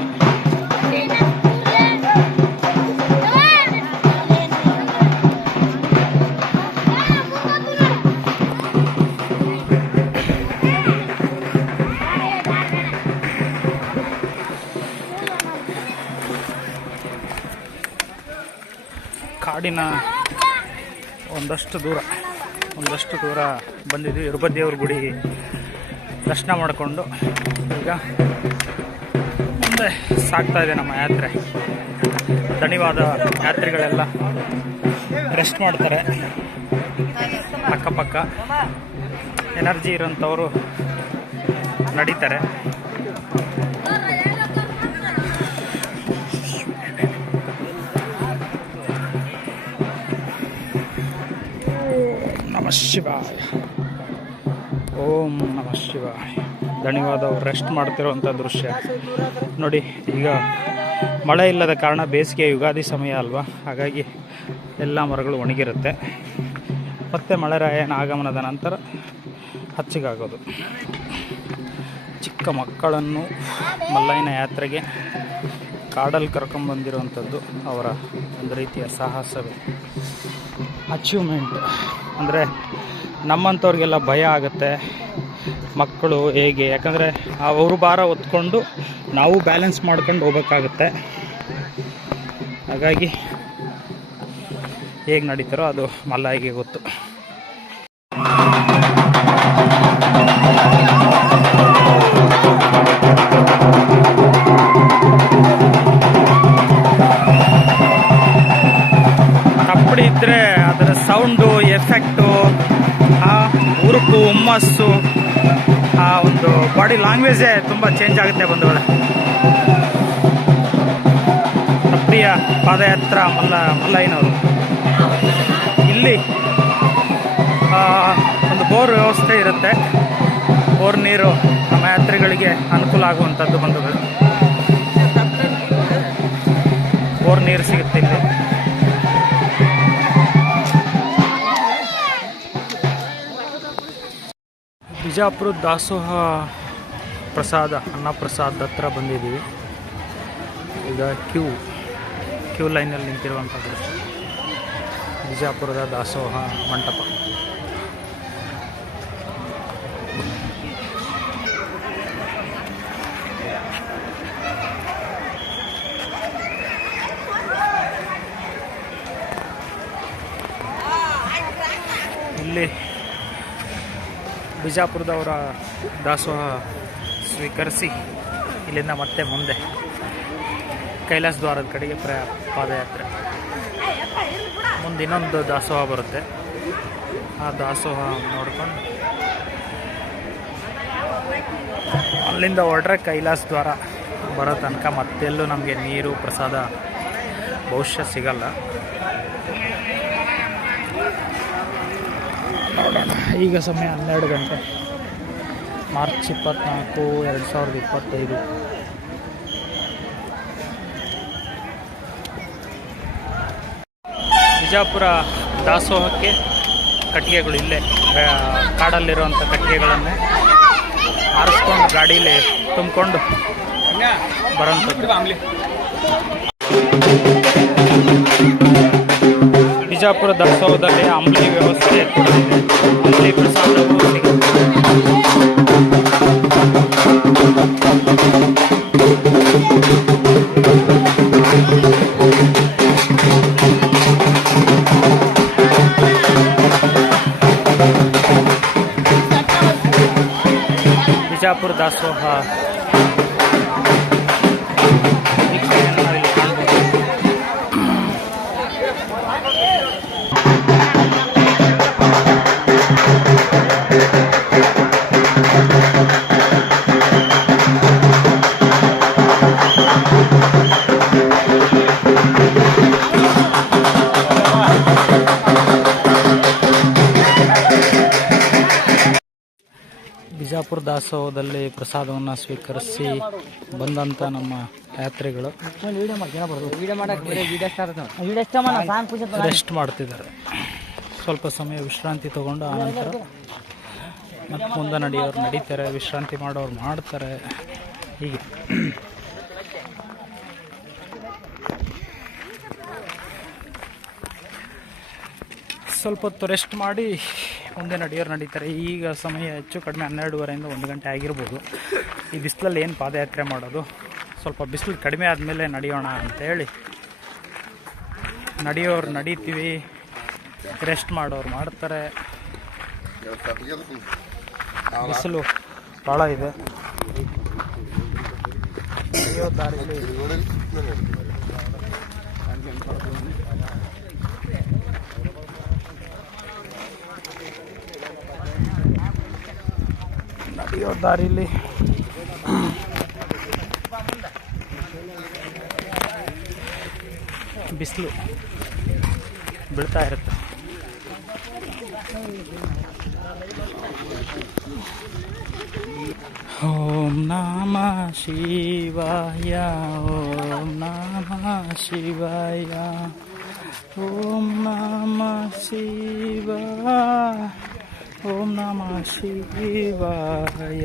ಕಾಡಿನ ಒಂದಷ್ಟು ದೂರ ಬಂದಿದ್ವಿ. ಇರುಬದೇವ್ರ ಗುಡಿ ದರ್ಶನ ಮಾಡಿಕೊಂಡು ಈಗ ಮುಂದೆ ಸಾಗ್ತಾ ಇದೆ ನಮ್ಮ ಯಾತ್ರೆ. ದಣಿವಾದ ಯಾತ್ರಿಗಳೆಲ್ಲ ರೆಸ್ಟ್ ಮಾಡ್ತಾರೆ. ಅಕ್ಕಪಕ್ಕ ಎನರ್ಜಿ ಇರೋಂಥವರು ನಡೀತಾರೆ. ಓಂ ನಮಃ ಶಿವಾಯ. ದಣಿವಾದವ್ರು ರೆಸ್ಟ್ ಮಾಡ್ತಿರೋವಂಥ ದೃಶ್ಯ ನೋಡಿ. ಈಗ ಮಳೆ ಇಲ್ಲದ ಕಾರಣ ಬೇಸಿಗೆ ಯುಗಾದಿ ಸಮಯ ಅಲ್ವಾ, ಹಾಗಾಗಿ ಎಲ್ಲ ಮರಗಳು ಒಣಗಿರುತ್ತೆ. ಮತ್ತು ಮಳೆರಾಯನ ಆಗಮನದ ನಂತರ ಹಚ್ಚಿಗಾಗೋದು. ಚಿಕ್ಕ ಮಕ್ಕಳನ್ನು ಮಲ್ಲಯ್ಯನ ಯಾತ್ರೆಗೆ ಕಾಡಲ್ಲಿ ಕರ್ಕೊಂಬಂದಿರುವಂಥದ್ದು ಅವರ ಒಂದು ರೀತಿಯ ಸಾಹಸವೇ, ಅಚೀವ್ಮೆಂಟ್. ಅಂದರೆ ನಮ್ಮಂಥವ್ರಿಗೆಲ್ಲ ಭಯ ಆಗುತ್ತೆ ಮಕ್ಕಳು ಹೇಗೆ, ಯಾಕಂದರೆ ಅವರು ಭಾರ ಹೊತ್ಕೊಂಡು ನಾವು ಬ್ಯಾಲೆನ್ಸ್ ಮಾಡ್ಕೊಂಡು ಹೋಗ್ಬೇಕಾಗುತ್ತೆ. ಹಾಗಾಗಿ ಹೇಗೆ ನಡೀತಾರೋ ಅದು ಮಲ್ಲಯ್ಯಗೆ ಗೊತ್ತು. ತಪ್ಪಡಿ ಇದ್ದರೆ ಅದರ ಸೌಂಡು, ಎಫೆಕ್ಟು, ಆ ಉರುಪು, ಹುಮ್ಮಸ್ಸು, ಆ ಒಂದು ಬಾಡಿ ಲ್ಯಾಂಗ್ವೇಜೇ ತುಂಬ ಚೇಂಜ್ ಆಗುತ್ತೆ ಬಂಧುಗಳೇ. ತಪ್ಪಡಿಯ ಪಾದಯಾತ್ರ ಮಲ್ಲಯ್ಯನವರು. ಇಲ್ಲಿ ಒಂದು ಬೋರ್ ವ್ಯವಸ್ಥೆ ಇರುತ್ತೆ. ಬೋರ್ ನೀರು ನಮ್ಮ ಯಾತ್ರಿಗಳಿಗೆ ಅನುಕೂಲ ಆಗುವಂಥದ್ದು ಬಂಧುಗಳು. ಬೋರ್ ನೀರು ಸಿಗುತ್ತೆ ಇಲ್ಲಿ. ಬಿಜಾಪುರ ದಾಸೋಹ ಪ್ರಸಾದ ಅನ್ನ ಪ್ರಸಾದ ಹತ್ರ ಬಂದಿದ್ದೀವಿ. ಈಗ ಕ್ಯೂ ಲೈನಲ್ಲಿ ನಿಂತಿರುವಂಥದ್ದು ಬಿಜಾಪುರದ ದಾಸೋಹ ಮಂಟಪ. ಇಲ್ಲಿ ಬಿಜಾಪುರದವರ ದಾಸೋಹ ಸ್ವೀಕರಿಸಿ ಇಲ್ಲಿಂದ ಮತ್ತೆ ಮುಂದೆ ಕೈಲಾಸ ದ್ವಾರದ ಕಡೆಗೆ ಪಾದಯಾತ್ರೆ. ಮುಂದೆ ಇನ್ನೊಂದು ದಾಸೋಹ ಬರುತ್ತೆ, ಆ ದಾಸೋಹ ನೋಡ್ಕೊಂಡು ಅಲ್ಲಿಂದ ಹೊರಟ್ರೆ ಕೈಲಾಸ ದ್ವಾರ ಬರೋ ತನಕ ಮತ್ತೆಲ್ಲೂ ನಮಗೆ ನೀರು ಪ್ರಸಾದ ಬಹುಶಃ ಸಿಗಲ್ಲ. ನೋಡೋಣ. ಈಗ ಸಮಯ 12 ಗಂಟೆ, ಮಾರ್ಚ್ 24, 2025. ಬಿಜಾಪುರ ದಾಸೋಹಕ್ಕೆ ಕಟ್ಟಿಗೆಗಳು ಇಲ್ಲೇ ಕಾಡಲ್ಲಿರುವಂಥ ಕಟ್ಟಿಗೆಗಳನ್ನೇ ಆರಿಸ್ಕೊಂಡು ಗಾಡೀಲಿ ತುಂಬಿಕೊಂಡು ಬರೋಂಥದ್ದು. ಬಿಜಾಪುರ ದಾಸೋಹದಲ್ಲಿ ಅಂಬ್ಲಿ ವ್ಯವಸ್ಥೆ ಕೂಡ ಇದೆ. ಅಂಬ್ಲಿ ಪ್ರಸಾದವೂ ಸಿಗುತ್ತೆ. ಬಿಜಾಪುರ ದಾಸೋಹ ಬಿಜಾಪುರ ದಾಸೋಹದಲ್ಲಿ ಪ್ರಸಾದವನ್ನು ಸ್ವೀಕರಿಸಿ ಬಂದಂಥ ನಮ್ಮ ಯಾತ್ರಿಗಳು ರೆಸ್ಟ್ ಮಾಡ್ತಿದ್ದಾರೆ. ಸ್ವಲ್ಪ ಸಮಯ ವಿಶ್ರಾಂತಿ ತಗೊಂಡು ಆನಂತರ ಮತ್ತೆ ಮುಂದೆ ನಡೆಯೋರು ನಡೀತಾರೆ, ವಿಶ್ರಾಂತಿ ಮಾಡೋರು ಮಾಡ್ತಾರೆ. ಹೀಗೆ ಸ್ವಲ್ಪ ಹೊತ್ತು ರೆಸ್ಟ್ ಮಾಡಿ ಮುಂದೆ ನಡೆಯೋರು ನಡೀತಾರೆ. ಈಗ ಸಮಯ ಹೆಚ್ಚು ಕಡಿಮೆ 12:30 1 ಗಂಟೆ ಆಗಿರ್ಬೋದು. ಈ ಬಿಸಿಲಲ್ಲಿ ಏನು ಪಾದಯಾತ್ರೆ ಮಾಡೋದು, ಸ್ವಲ್ಪ ಬಿಸಿಲು ಕಡಿಮೆ ಆದಮೇಲೆ ನಡೆಯೋಣ ಅಂತೇಳಿ ನಡೆಯೋರು ನಡೀತೀವಿ, ರೆಸ್ಟ್ ಮಾಡೋರು ಮಾಡ್ತಾರೆ. ಬಿಸಿಲು ಭಾಳ ಇದೆ. ನಡೆಯೋ ದಾರಿಯಲ್ಲಿ ಬಿಸಿಲು ಬೀಳ್ತಾ ಇರುತ್ತೆ. ಓಂ ನಮಃ ಶಿವಾಯ, ಓಂ ನಮಃ ಶಿವಾಯ, ಓಂ ನಮಃ ಶಿವಾಯ, ಓಂ ನಮಃ ಶಿವಾಯ,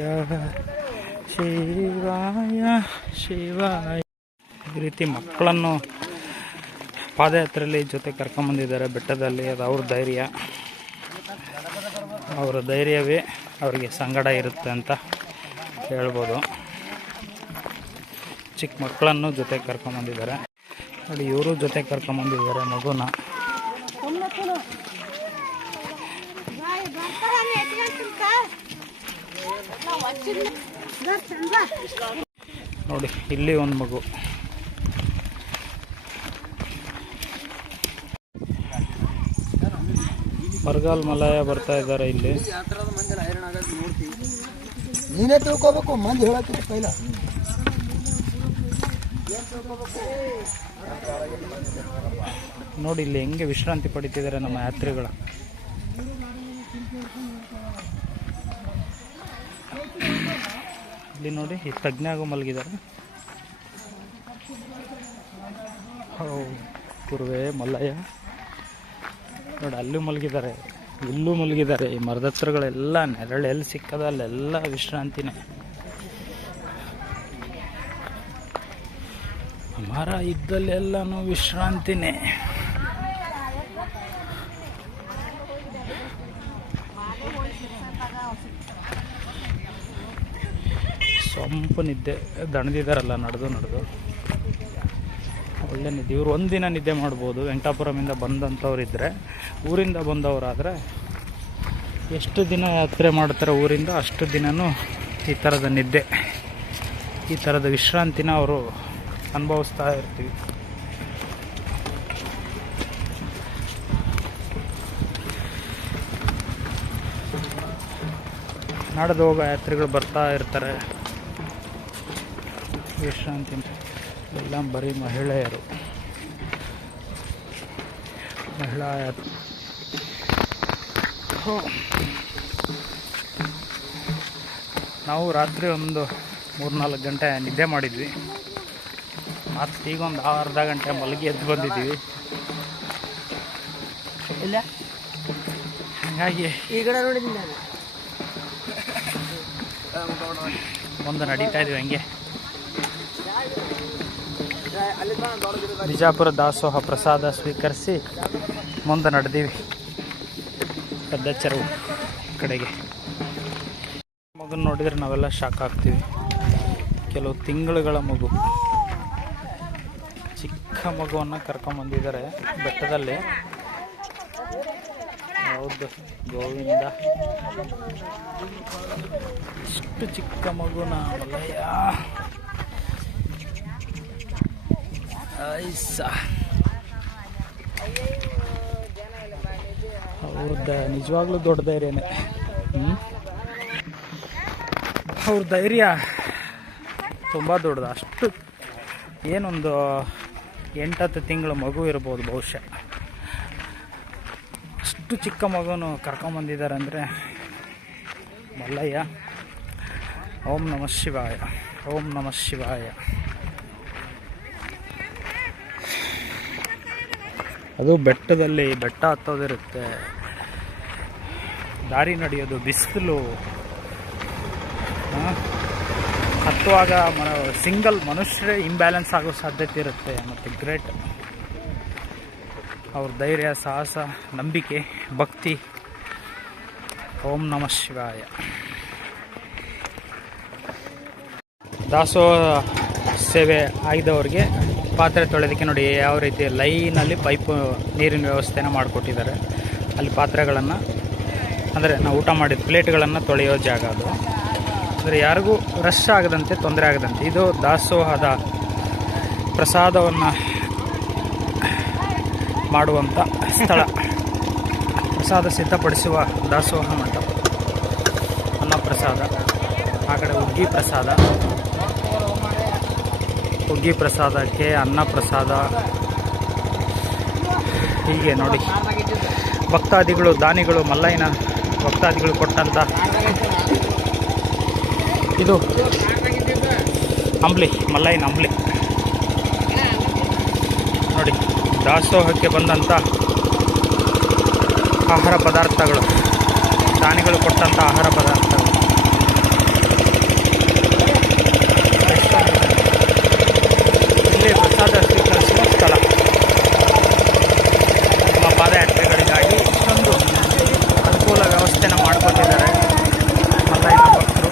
ಶಿವಾಯ ಶಿವಾಯ. ಈ ರೀತಿ ಮಕ್ಕಳನ್ನು ಪಾದಯಾತ್ರೆಯಲ್ಲಿ ಜೊತೆ ಕರ್ಕೊಂಬಂದಿದ್ದಾರೆ ಬೆಟ್ಟದಲ್ಲಿ. ಅದು ಅವರ ಧೈರ್ಯವೇ ಅವರಿಗೆ ಸಂಗಡ ಇರುತ್ತೆ ಅಂತ ಹೇಳ್ಬೋದು. ಚಿಕ್ಕ ಮಕ್ಕಳನ್ನು ಜೊತೆ ಕರ್ಕೊಂಬಂದಿದ್ದಾರೆ ನೋಡಿ. ಇವರು ಜೊತೆ ಕರ್ಕೊಂಬಂದಿದ್ದಾರೆ ಮಗುನ. ನೋಡಿ ಇಲ್ಲಿ ಒಂದು ಮಗು. ಬರಗಾಲ ಮಲಯ ಬರ್ತಾ ಇದ್ದಾರೆ ಇಲ್ಲಿ. ನೀನೇ ತಿಳ್ಕೋಬೇಕು, ಮಂದಿ ಹೇಳಕ್ಕೆ ಪೈಲ. ನೋಡಿ ಇಲ್ಲಿ ಹೆಂಗೆ ವಿಶ್ರಾಂತಿ ಪಡಿತಿದ್ದಾರೆ ನಮ್ಮ ಯಾತ್ರಿಗಳು. ಇಲ್ಲಿ ನೋಡಿ ಈ ತಜ್ಞಾಗೂ ಮಲಗಿದ್ದಾರೆ. ಕುರುವೆ ಮಲ್ಲಯ್ಯ ನೋಡಿ ಅಲ್ಲೂ ಮಲಗಿದ್ದಾರೆ. ಇಲ್ಲೂ ಮಲಗಿದ್ದಾರೆ. ಈ ಮರದ ಹತ್ರಗಳೆಲ್ಲ ನೆರಳು ಎಲ್ಲಿ ಸಿಕ್ಕದ ಅಲ್ಲೆಲ್ಲ ವಿಶ್ರಾಂತಿನೇ. ಮರ ಇದ್ದಲ್ಲೆಲ್ಲನೂ ವಿಶ್ರಾಂತಿನೇ. ಸೊಂಪು ನಿದ್ದೆ ದಣದಿದ್ದಾರಲ್ಲ ನಡೆದು ಒಳ್ಳೆ ನಿದ್ದೆ. ಇವ್ರು ಒಂದಿನ ನಿದ್ದೆ ಮಾಡ್ಬೋದು. ವೆಂಕಟಾಪುರಮಿಂದ ಬಂದಂಥವ್ರಿದ್ದರೆ, ಊರಿಂದ ಬಂದವರಾದರೆ ಎಷ್ಟು ದಿನ ಯಾತ್ರೆ ಮಾಡ್ತಾರೆ ಊರಿಂದ ಅಷ್ಟು ದಿನವೂ ಈ ಥರದ ನಿದ್ದೆ, ಈ ಥರದ ವಿಶ್ರಾಂತಿನ ಅವರು ಅನುಭವಿಸ್ತಾ ಇರ್ತೀವಿ. ನಡೆದು ಹೋಗೋ ಯಾತ್ರಿಗಳು ಬರ್ತಾ ಇರ್ತಾರೆ ವಿಶ್ರಾಂತಿ. ಎಲ್ಲ ಬರೀ ಮಹಿಳೆಯರು, ಮಹಿಳಾ ನಾವು ರಾತ್ರಿ ಒಂದು 3-4 ಗಂಟೆ ನಿದ್ದೆ ಮಾಡಿದ್ವಿ. ಮತ್ತು ಈಗ ಒಂದು ಅರ್ಧ ಗಂಟೆ ಮಲಗಿ ಎದ್ದು ಬಂದಿದ್ದೀವಿ. ಇಲ್ಲ ಹಾಗಾಗಿ ಈ ಕಡೆ ನೋಡಿದ್ದೀನಿ ಮುಂದೆ ನಡೀತಾ ಇದ್ವಿ. ಹಂಗೆ ಬಿಜಾಪುರ ದಾಸೋಹ ಪ್ರಸಾದ ಸ್ವೀಕರಿಸಿ ಮುಂದೆ ನಡೆದೀವಿ ಪದ್ದಚ್ಚರು ಕಡೆಗೆ. ಮಗನ ನೋಡಿದರೆ ನಾವೆಲ್ಲ ಶಾಕ್ ಆಗ್ತೀವಿ. ಕೆಲವು ತಿಂಗಳುಗಳ ಮಗು, ಚಿಕ್ಕ ಮಗುವನ್ನು ಕರ್ಕೊಂಬಂದಿದ್ದಾರೆ ಬೆಟ್ಟದಲ್ಲಿ. ಹೌದು ಗೋವಿಂದ, ಇಷ್ಟು ಚಿಕ್ಕ ಮಗುನ ಮಲಯ ಅವ್ರದ್ದು ನಿಜವಾಗ್ಲೂ ದೊಡ್ಡ ಧೈರ್ಯನೇ. ಅವ್ರ ಧೈರ್ಯ ತುಂಬ ದೊಡ್ಡದು. ಅಷ್ಟು ಏನೊಂದು 8-10 ತಿಂಗಳ ಮಗು ಇರ್ಬೋದು ಬಹುಶಃ. ಅಷ್ಟು ಚಿಕ್ಕ ಮಗುನು ಕರ್ಕೊಂಬಂದಿದ್ದಾರೆ ಅಂದರೆ ಮಲ್ಲಯ್ಯ. ಓಂ ನಮಃ ಶಿವಾಯ, ಓಂ ನಮಃ ಶಿವಾಯ. ಅದು ಬೆಟ್ಟದಲ್ಲಿ ಬೆಟ್ಟ ಹತ್ತೋದಿರುತ್ತೆ, ದಾರಿ ನಡೆಯೋದು, ಬಿಸಿಲು, ಹತ್ತುವಾಗ ಸಿಂಗಲ್ ಮನುಷ್ಯರೇ ಇಂಬ್ಯಾಲೆನ್ಸ್ ಆಗೋ ಸಾಧ್ಯತೆ ಇರುತ್ತೆ. ಮತ್ತು ಗ್ರೇಟ್ ಅವ್ರ ಧೈರ್ಯ, ಸಾಹಸ, ನಂಬಿಕೆ, ಭಕ್ತಿ. ಓಂ ನಮಃ ಶಿವಾಯ. ದಾಸೋಹ ಸೇವೆ ಆಗಿದವ್ರಿಗೆ ಪಾತ್ರೆ ತೊಳೆಯೋದಕ್ಕೆ ನೋಡಿ ಯಾವ ರೀತಿ ಲೈನಲ್ಲಿ ಪೈಪು ನೀರಿನ ವ್ಯವಸ್ಥೆನ ಮಾಡಿಕೊಟ್ಟಿದ್ದಾರೆ. ಅಲ್ಲಿ ಪಾತ್ರೆಗಳನ್ನು, ಅಂದರೆ ನಾವು ಊಟ ಮಾಡಿದ ಪ್ಲೇಟ್ಗಳನ್ನು ತೊಳೆಯೋ ಜಾಗ ಅದು. ಅಂದರೆ ಯಾರಿಗೂ ರಶ್ ಆಗದಂತೆ, ತೊಂದರೆ ಆಗದಂತೆ. ಇದು ದಾಸೋಹದ ಪ್ರಸಾದವನ್ನು ಮಾಡುವಂಥ ಸ್ಥಳ, ಪ್ರಸಾದ ಸಿದ್ಧಪಡಿಸುವ ದಾಸೋಹ ಮಂಟಪ. ಅನ್ನ ಪ್ರಸಾದ, ಆ ಕಡೆ ಹುಗ್ಗಿ ಪ್ರಸಾದ, ಹುಗ್ಗಿ ಪ್ರಸಾದಕ್ಕೆ ಅನ್ನ ಪ್ರಸಾದ. ಹೀಗೆ ನೋಡಿ ಭಕ್ತಾದಿಗಳು, ದಾನಿಗಳು, ಮಲ್ಲಯ್ಯನ ಭಕ್ತಾದಿಗಳು ಕೊಟ್ಟಂಥ ಇದು ಅಂಬ್ಲಿ, ಮಲ್ಲಯ್ಯನ ಅಂಬ್ಲಿ ನೋಡಿ. ದಾಸೋಹಕ್ಕೆ ಬಂದಂಥ ಆಹಾರ ಪದಾರ್ಥಗಳು, ದಾನಿಗಳು ಕೊಟ್ಟಂಥ ಆಹಾರ ಪದಾರ್ಥಗಳು. ಇಲ್ಲಿ ಪ್ರಸಾದ ಸ್ವೀಕರಿಸುವ ಸ್ಥಳ. ನಮ್ಮ ಪಾದಯಾತ್ರೆಗಳಿಗಾಗಿ ಇಷ್ಟೊಂದು ಅನುಕೂಲ ವ್ಯವಸ್ಥೆನ ಮಾಡಿಕೊಟ್ಟಿದ್ದಾರೆ ಮಲ್ಲಯ್ಯನ ಭಕ್ತರು.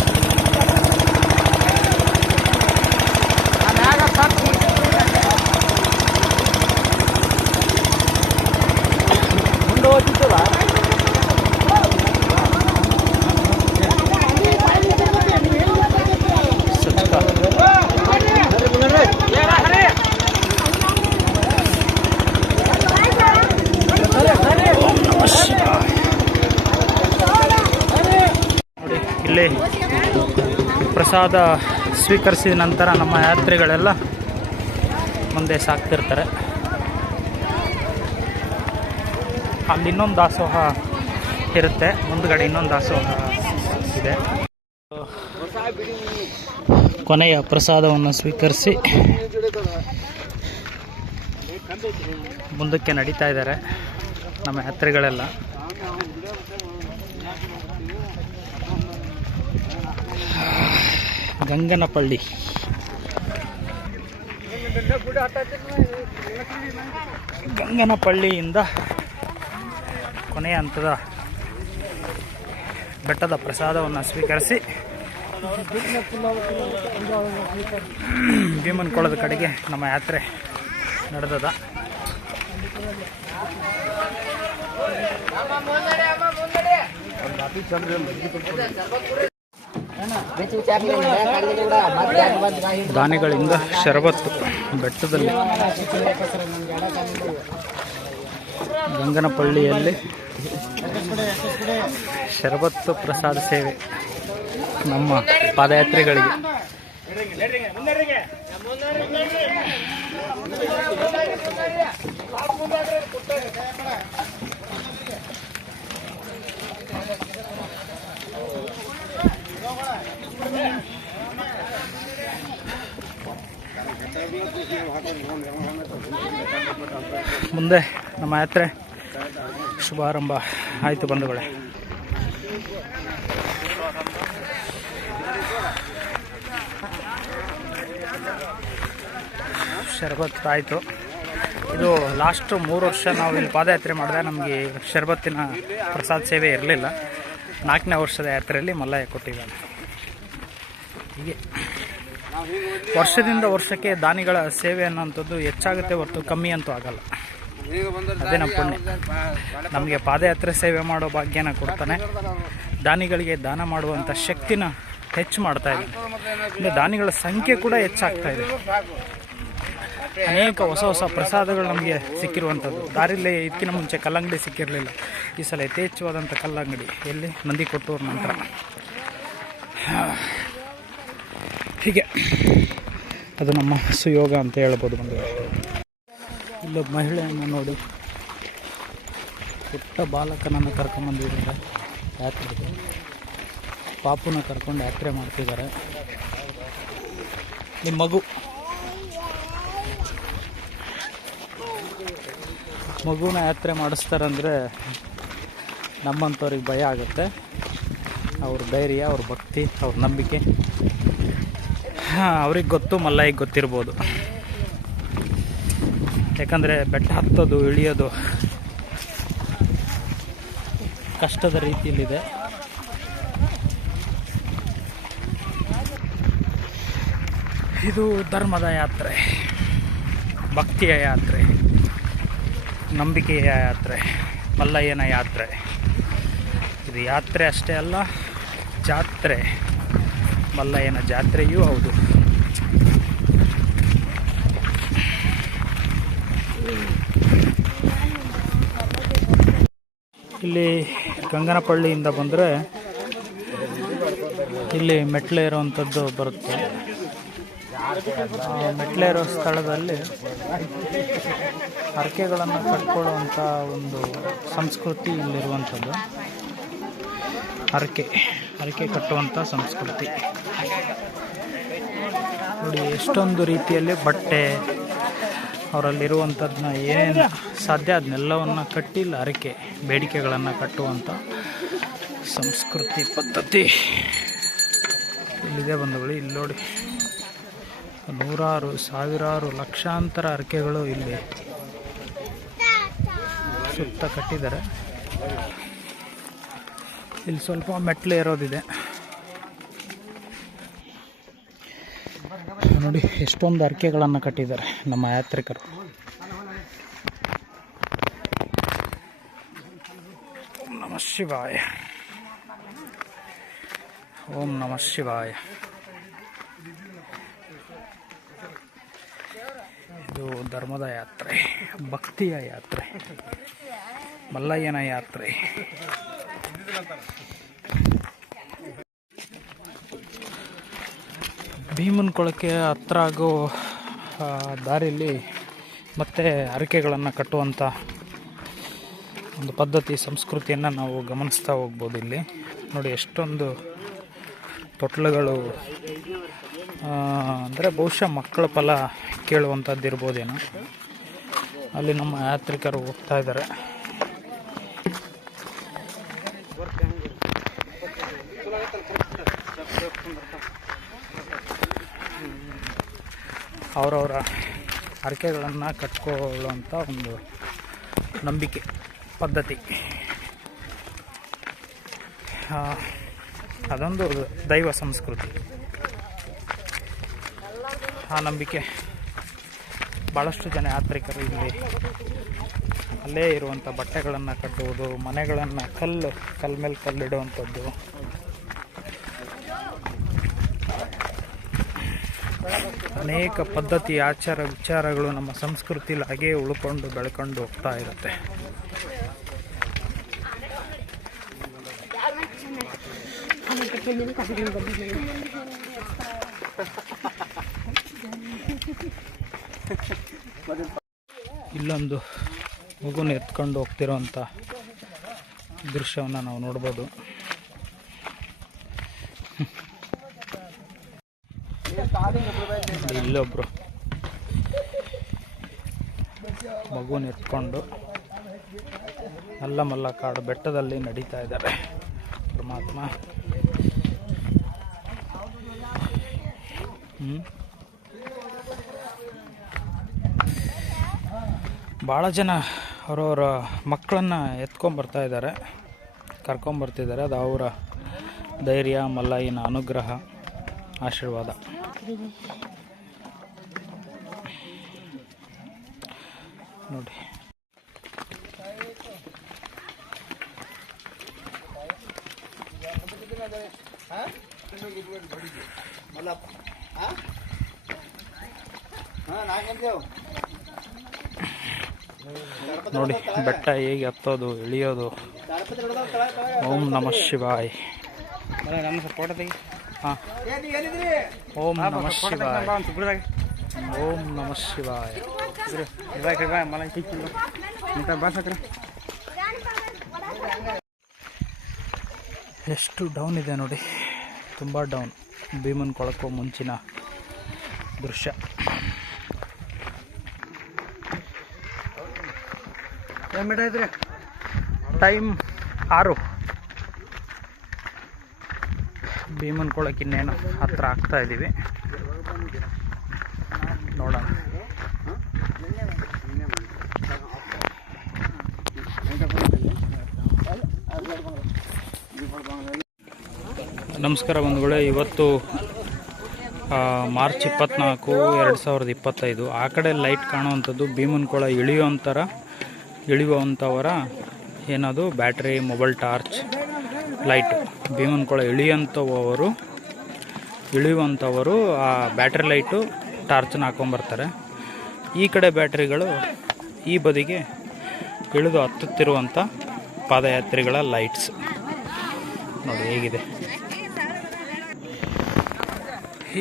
ಇಲ್ಲಿ ಪ್ರಸಾದ ಸ್ವೀಕರಿಸಿದ ನಂತರ ನಮ್ಮ ಯಾತ್ರಿಗಳೆಲ್ಲ ಮುಂದೆ ಸಾಗ್ತಿರ್ತಾರೆ. ಅಲ್ಲಿ ಇನ್ನೊಂದು ದಾಸೋಹ ಇರುತ್ತೆ, ಮುಂದ್ಗಡೆ ಇನ್ನೊಂದು ದಾಸೋಹ ಇದೆ. ಕೊನೆಯ ಪ್ರಸಾದವನ್ನು ಸ್ವೀಕರಿಸಿ ಮುಂದಕ್ಕೆ ನಡೀತಾ ಇದ್ದಾರೆ ನಮ್ಮ ಯಾತ್ರಿಗಳೆಲ್ಲ. ಗಂಗನಪಳ್ಳಿ. ಗಂಗನಪಳ್ಳಿಯಿಂದ ಕೊನೆಯ ಹಂತದ ಬೆಟ್ಟದ ಪ್ರಸಾದವನ್ನು ಸ್ವೀಕರಿಸಿ ಭೀಮನಕೊಳದ ಕಡೆಗೆ ನಮ್ಮ ಯಾತ್ರೆ ನಡೆದದ. ದಾನಿಗಳಿಂದ ಶರಬತ್ತು ಬೆಟ್ಟದಲ್ಲಿ ಗಂಗನಪಳ್ಳಿಯಲ್ಲಿ ಶರಬತ್ತು ಪ್ರಸಾದ ಸೇವೆ ನಮ್ಮ ಪಾದಯಾತ್ರಿಗಳಿಗೆ. ಮುಂದೆ ನಮ್ಮ ಯಾತ್ರೆ ಶುಭಾರಂಭ ಆಯಿತು ಬಂಧುಗಳೇ. ಶರಬತ್ ಆಯಿತು. ಇದು ಲಾಸ್ಟ್ 3 ವರ್ಷ ನಾವು ಇಲ್ಲಿ ಪಾದಯಾತ್ರೆ ಮಾಡಿದೆ. ನಮಗೆ ಶರಬತ್ತಿನ ಪ್ರಸಾದ ಸೇವೆ ಇರಲಿಲ್ಲ. 4ನೇ ವರ್ಷದ ಯಾತ್ರೆಯಲ್ಲಿ ಮಲ್ಲಯ್ಯ ಕೊಟ್ಟಿದ್ದಾನೆ. ಹೀಗೆ ವರ್ಷದಿಂದ ವರ್ಷಕ್ಕೆ ದಾನಿಗಳ ಸೇವೆ ಅನ್ನೋಂಥದ್ದು ಹೆಚ್ಚಾಗುತ್ತೆ ಹೊರತು ಕಮ್ಮಿ ಅಂತೂ ಆಗಲ್ಲ. ಅದೇ ನಮ್ಮ ಪುಣ್ಯ. ನಮಗೆ ಪಾದಯಾತ್ರೆ ಸೇವೆ ಮಾಡೋ ಭಾಗ್ಯನ ಕೊಡ್ತಾನೆ. ದಾನಿಗಳಿಗೆ ದಾನ ಮಾಡುವಂಥ ಶಕ್ತಿನ ಹೆಚ್ಚು ಮಾಡ್ತಾ ಇದೆ. ಇನ್ನು ದಾನಿಗಳ ಸಂಖ್ಯೆ ಕೂಡ ಹೆಚ್ಚಾಗ್ತಾ ಇದೆ. ಅನೇಕ ಹೊಸ ಹೊಸ ಪ್ರಸಾದಗಳು ನಮಗೆ ಸಿಕ್ಕಿರುವಂಥದ್ದು. ದಾರಿಲಿ ಇದಕ್ಕಿಂತ ಮುಂಚೆ ಕಲ್ಲಂಗಡಿ ಸಿಕ್ಕಿರಲಿಲ್ಲ. ಈ ಸಲ ಯಥೇಚ್ಛವಾದಂಥ ಕಲ್ಲಂಗಡಿ ಎಲ್ಲಿ ನಂದಿಕೊಟ್ಟೂರು ನಂತರ. ಹೀಗೆ ಅದು ನಮ್ಮ ಸುಯೋಗ ಅಂತ ಹೇಳ್ಬೋದು. ಬಂದು ಇಲ್ಲೊಬ್ಬ ಮಹಿಳೆಯನ್ನು ನೋಡಿ, ಪುಟ್ಟ ಬಾಲಕನನ್ನು ಕರ್ಕೊಂಡ್ಬಂದಿದ್ದಾರೆ ಯಾತ್ರೆಗೆ. ಪಾಪುನ ಕರ್ಕೊಂಡು ಯಾತ್ರೆ ಮಾಡ್ತಿದ್ದಾರೆ. ನಿಮ್ಮ ಮಗುನ ಯಾತ್ರೆ ಮಾಡಿಸ್ತಾರಂದರೆ ನಮ್ಮಂಥವ್ರಿಗೆ ಭಯ ಆಗುತ್ತೆ. ಅವ್ರ ಧೈರ್ಯ, ಅವ್ರ ಭಕ್ತಿ, ಅವ್ರ ನಂಬಿಕೆ ಅವ್ರಿಗೆ ಗೊತ್ತು, ಮಲ್ಲಯ್ಯಗೆ ಗೊತ್ತಿರ್ಬೋದು. ಯಾಕಂದರೆ ಬೆಟ್ಟ ಹತ್ತೋದು ಇಳಿಯೋದು ಕಷ್ಟದ ರೀತಿಯಲ್ಲಿದೆ. ಇದು ಧರ್ಮದ ಯಾತ್ರೆ, ಭಕ್ತಿಯ ಯಾತ್ರೆ, ನಂಬಿಕೆಯ ಯಾತ್ರೆ, ಮಲ್ಲಯ್ಯನ ಯಾತ್ರೆ. ಇದು ಯಾತ್ರೆ ಅಷ್ಟೇ ಅಲ್ಲ, ಜಾತ್ರೆ. ಮಲ್ಲಯ್ಯನ ಜಾತ್ರೆಯೂ ಹೌದು. ಇಲ್ಲಿ ಗಂಗನಪಳ್ಳಿಯಿಂದ ಬಂದರೆ ಇಲ್ಲಿ ಮೆಟ್ಲೇರುವಂಥದ್ದು ಬರುತ್ತೆ. ಮೆಟ್ಲೇರೋ ಸ್ಥಳದಲ್ಲಿ ಹರಕೆಗಳನ್ನು ಕಟ್ಕೊಳ್ಳುವಂಥ ಒಂದು ಸಂಸ್ಕೃತಿ ಇಲ್ಲಿರುವಂಥದ್ದು. ಹರಕೆ ಕಟ್ಟುವಂಥ ಸಂಸ್ಕೃತಿ ನೋಡಿ. ಎಷ್ಟೊಂದು ರೀತಿಯಲ್ಲಿ ಬಟ್ಟೆ, ಅವರಲ್ಲಿರುವಂಥದ್ದನ್ನ ಏನೇನು ಸಾಧ್ಯ ಅದನ್ನೆಲ್ಲವನ್ನು ಕಟ್ಟಿ ಇಲ್ಲಿ ಹರಕೆ ಬೇಡಿಕೆಗಳನ್ನು ಕಟ್ಟುವಂಥ ಸಂಸ್ಕೃತಿ ಪದ್ಧತಿ ಇಲ್ಲಿದೆ ಬಂಧುಗಳು. ಇಲ್ಲಿ ನೋಡಿ, ನೂರಾರು, ಸಾವಿರಾರು, ಲಕ್ಷಾಂತರ ಹರಕೆಗಳು ಇಲ್ಲಿ ಸುತ್ತ ಕಟ್ಟಿದ್ದಾರೆ. ಇಲ್ಲಿ ಸ್ವಲ್ಪ ಮೆಟ್ಲು ಏರೋದಿದೆ ನೋಡಿ. ಎಷ್ಟೊಂದು ಹರಕೆಗಳನ್ನು ಕಟ್ಟಿದ್ದಾರೆ ನಮ್ಮ ಯಾತ್ರಿಕರು. ಓಂ ನಮಃ ಶಿವಾಯ, ಓಂ ನಮಃ ಶಿವಾಯ. ಇದು ಧರ್ಮದ ಯಾತ್ರೆ, ಭಕ್ತಿಯ ಯಾತ್ರೆ, ಮಲ್ಲಯ್ಯನ ಯಾತ್ರೆ. ಭೀಮನಕೊಳಕ್ಕೆ ಹತ್ರ ಆಗೋ ದಾರಿಯಲ್ಲಿ ಮತ್ತೆ ಹರಕೆಗಳನ್ನು ಕಟ್ಟುವಂಥ ಒಂದು ಪದ್ಧತಿ, ಸಂಸ್ಕೃತಿಯನ್ನು ನಾವು ಗಮನಿಸ್ತಾ ಹೋಗ್ಬೋದು. ಇಲ್ಲಿ ನೋಡಿ ಎಷ್ಟೊಂದು ತೊಟ್ಲುಗಳು, ಅಂದರೆ ಬಹುಶಃ ಮಕ್ಕಳ ಫಲ ಕೇಳುವಂಥದ್ದು ಇರ್ಬೋದೇನೋ. ಅಲ್ಲಿ ನಮ್ಮ ಯಾತ್ರಿಕರು ಹೋಗ್ತಾ ಇದ್ದಾರೆ. ಅವರವರ ಹರಕೆಗಳನ್ನು ಕಟ್ಕೊಳ್ಳುವಂಥ ಒಂದು ನಂಬಿಕೆ ಪದ್ಧತಿ. ಅದೊಂದು ದೈವ ಸಂಸ್ಕೃತಿ. ಆ ನಂಬಿಕೆ ಭಾಳಷ್ಟು ಜನ ಯಾತ್ರಿಕರು ಇಲ್ಲಿ ಅಲ್ಲೇ ಇರುವಂಥ ಬಟ್ಟೆಗಳನ್ನು ಕಟ್ಟುವುದು, ಮನೆಗಳನ್ನು ಕಲ್ಲ ಮೇಲೆ ಕಲ್ಲಿಡುವಂಥದ್ದು, ಅನೇಕ ಪದ್ಧತಿ ಆಚಾರ ವಿಚಾರಗಳು ನಮ್ಮ ಸಂಸ್ಕೃತಿಲಿ ಹಾಗೇ ಉಳ್ಕೊಂಡು ಬೆಳ್ಕೊಂಡು ಹೋಗ್ತಾ ಇರುತ್ತೆ. ಇಲ್ಲೊಂದು ಮಗುನ ಎತ್ಕೊಂಡು ಹೋಗ್ತಿರೋಂಥ ದೃಶ್ಯವನ್ನು ನಾವು ನೋಡ್ಬೋದು. ಇಲ್ಲೊಬ್ರು ಮಗುನ ಎತ್ಕೊಂಡು ನಲ್ಲಮಲ್ಲ ಕಾಡು ಬೆಟ್ಟದಲ್ಲಿ ನಡೀತಾ ಇದ್ದಾರೆ. ಪರಮಾತ್ಮ ಭಾಳ ಜನ ಅವರವರ ಮಕ್ಕಳನ್ನು ಎತ್ಕೊಂಬರ್ತಾ ಇದ್ದಾರೆ, ಕರ್ಕೊಂಬರ್ತಿದ್ದಾರೆ. ಅದು ಅವರ ಧೈರ್ಯ, ಮಲ್ಲಯ್ಯನ ಅನುಗ್ರಹ, ಆಶೀರ್ವಾದ. ನೋಡಿ, ನೋಡಿ ಬೆಟ್ಟ ಹೇಗೆ ಹತ್ತೋದು ಇಳಿಯೋದು. ಓಂ ನಮಃ ಶಿವಾಯ. ಹಾಂ, ಓಂ ನಮಃ ಶಿವಾಯ, ಓಂ ನಮಃ ಶಿವಾಯ. ಎಷ್ಟು ಡೌನ್ ಇದೆ ನೋಡಿ, ತುಂಬ ಡೌನ್. ಭೀಮನ್ ಕೊಳಕ್ಕೂ ಮುಂಚಿನ ದೃಶ್ಯ. ಟೈಮ್ 6. ಭೀಮನ್ ಕೊಳಕ್ಕೆ ಇನ್ನೇನು ಹತ್ರ ಆಗ್ತಾ ಇದ್ದೀವಿ. ನೋಡೋಣ. ನಮಸ್ಕಾರ ಬಂಧುಗಳೇ. ಇವತ್ತು ಮಾರ್ಚ್ 24, 2025. ಆ ಕಡೆ ಲೈಟ್ ಕಾಣುವಂಥದ್ದು ಭೀಮನ್ ಕೊಳ ಇಳಿಯುವಂಥವರ ಏನದು ಬ್ಯಾಟ್ರಿ, ಮೊಬೈಲ್ ಟಾರ್ಚ್ ಲೈಟು. ಭೀಮನ್ ಕೊಳ ಇಳಿಯುವಂಥವರು ಆ ಬ್ಯಾಟ್ರಿ ಲೈಟು ಟಾರ್ಚನ್ನ ಹಾಕೊಂಬರ್ತಾರೆ. ಈ ಕಡೆ ಬ್ಯಾಟ್ರಿಗಳು ಈ ಬದಿಗೆ ಇಳಿದು ಹತ್ತುತ್ತಿರುವಂಥ ಪಾದಯಾತ್ರಿಗಳ ಲೈಟ್ಸ್ ನೋಡಿ ಹೇಗಿದೆ.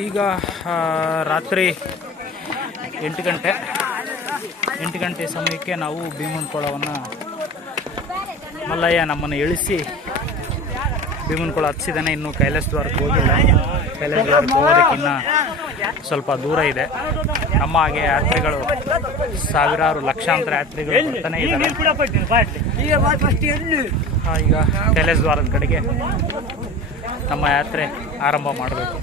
ಈಗ ರಾತ್ರಿ 8 ಗಂಟೆ ಸಮಯಕ್ಕೆ ನಾವು ಭೀಮನ್ ಕೊಳವನ್ನು ಮಲ್ಲಯ್ಯ ನಮ್ಮನ್ನು ಇಳಿಸಿ ಭೀಮನ್ ಕೊಳ ಹತ್ತಿಸಿದಾನೆ. ಇನ್ನೂ ಕೈಲಾಸ ದ್ವಾರಕ್ಕೆ ಹೋಗಿಲ್ಲ. ಕೈಲಾಸ ದ್ವಾರಕ್ಕೆ ಹೋಗೋದಕ್ಕಿನ್ನ ಸ್ವಲ್ಪ ದೂರ ಇದೆ. ನಮ್ಮ ಹಾಗೆ ಯಾತ್ರಿಗಳು ಸಾವಿರಾರು ಲಕ್ಷಾಂತರ ಯಾತ್ರಿಗಳು ಬರ್ತಾನೆ ಇದ್ದಾರೆ. ಈಗ ಕೈಲಾಸ ದ್ವಾರದ ಕಡೆಗೆ ನಮ್ಮ ಯಾತ್ರೆ ಆರಂಭ ಮಾಡಬೇಕು.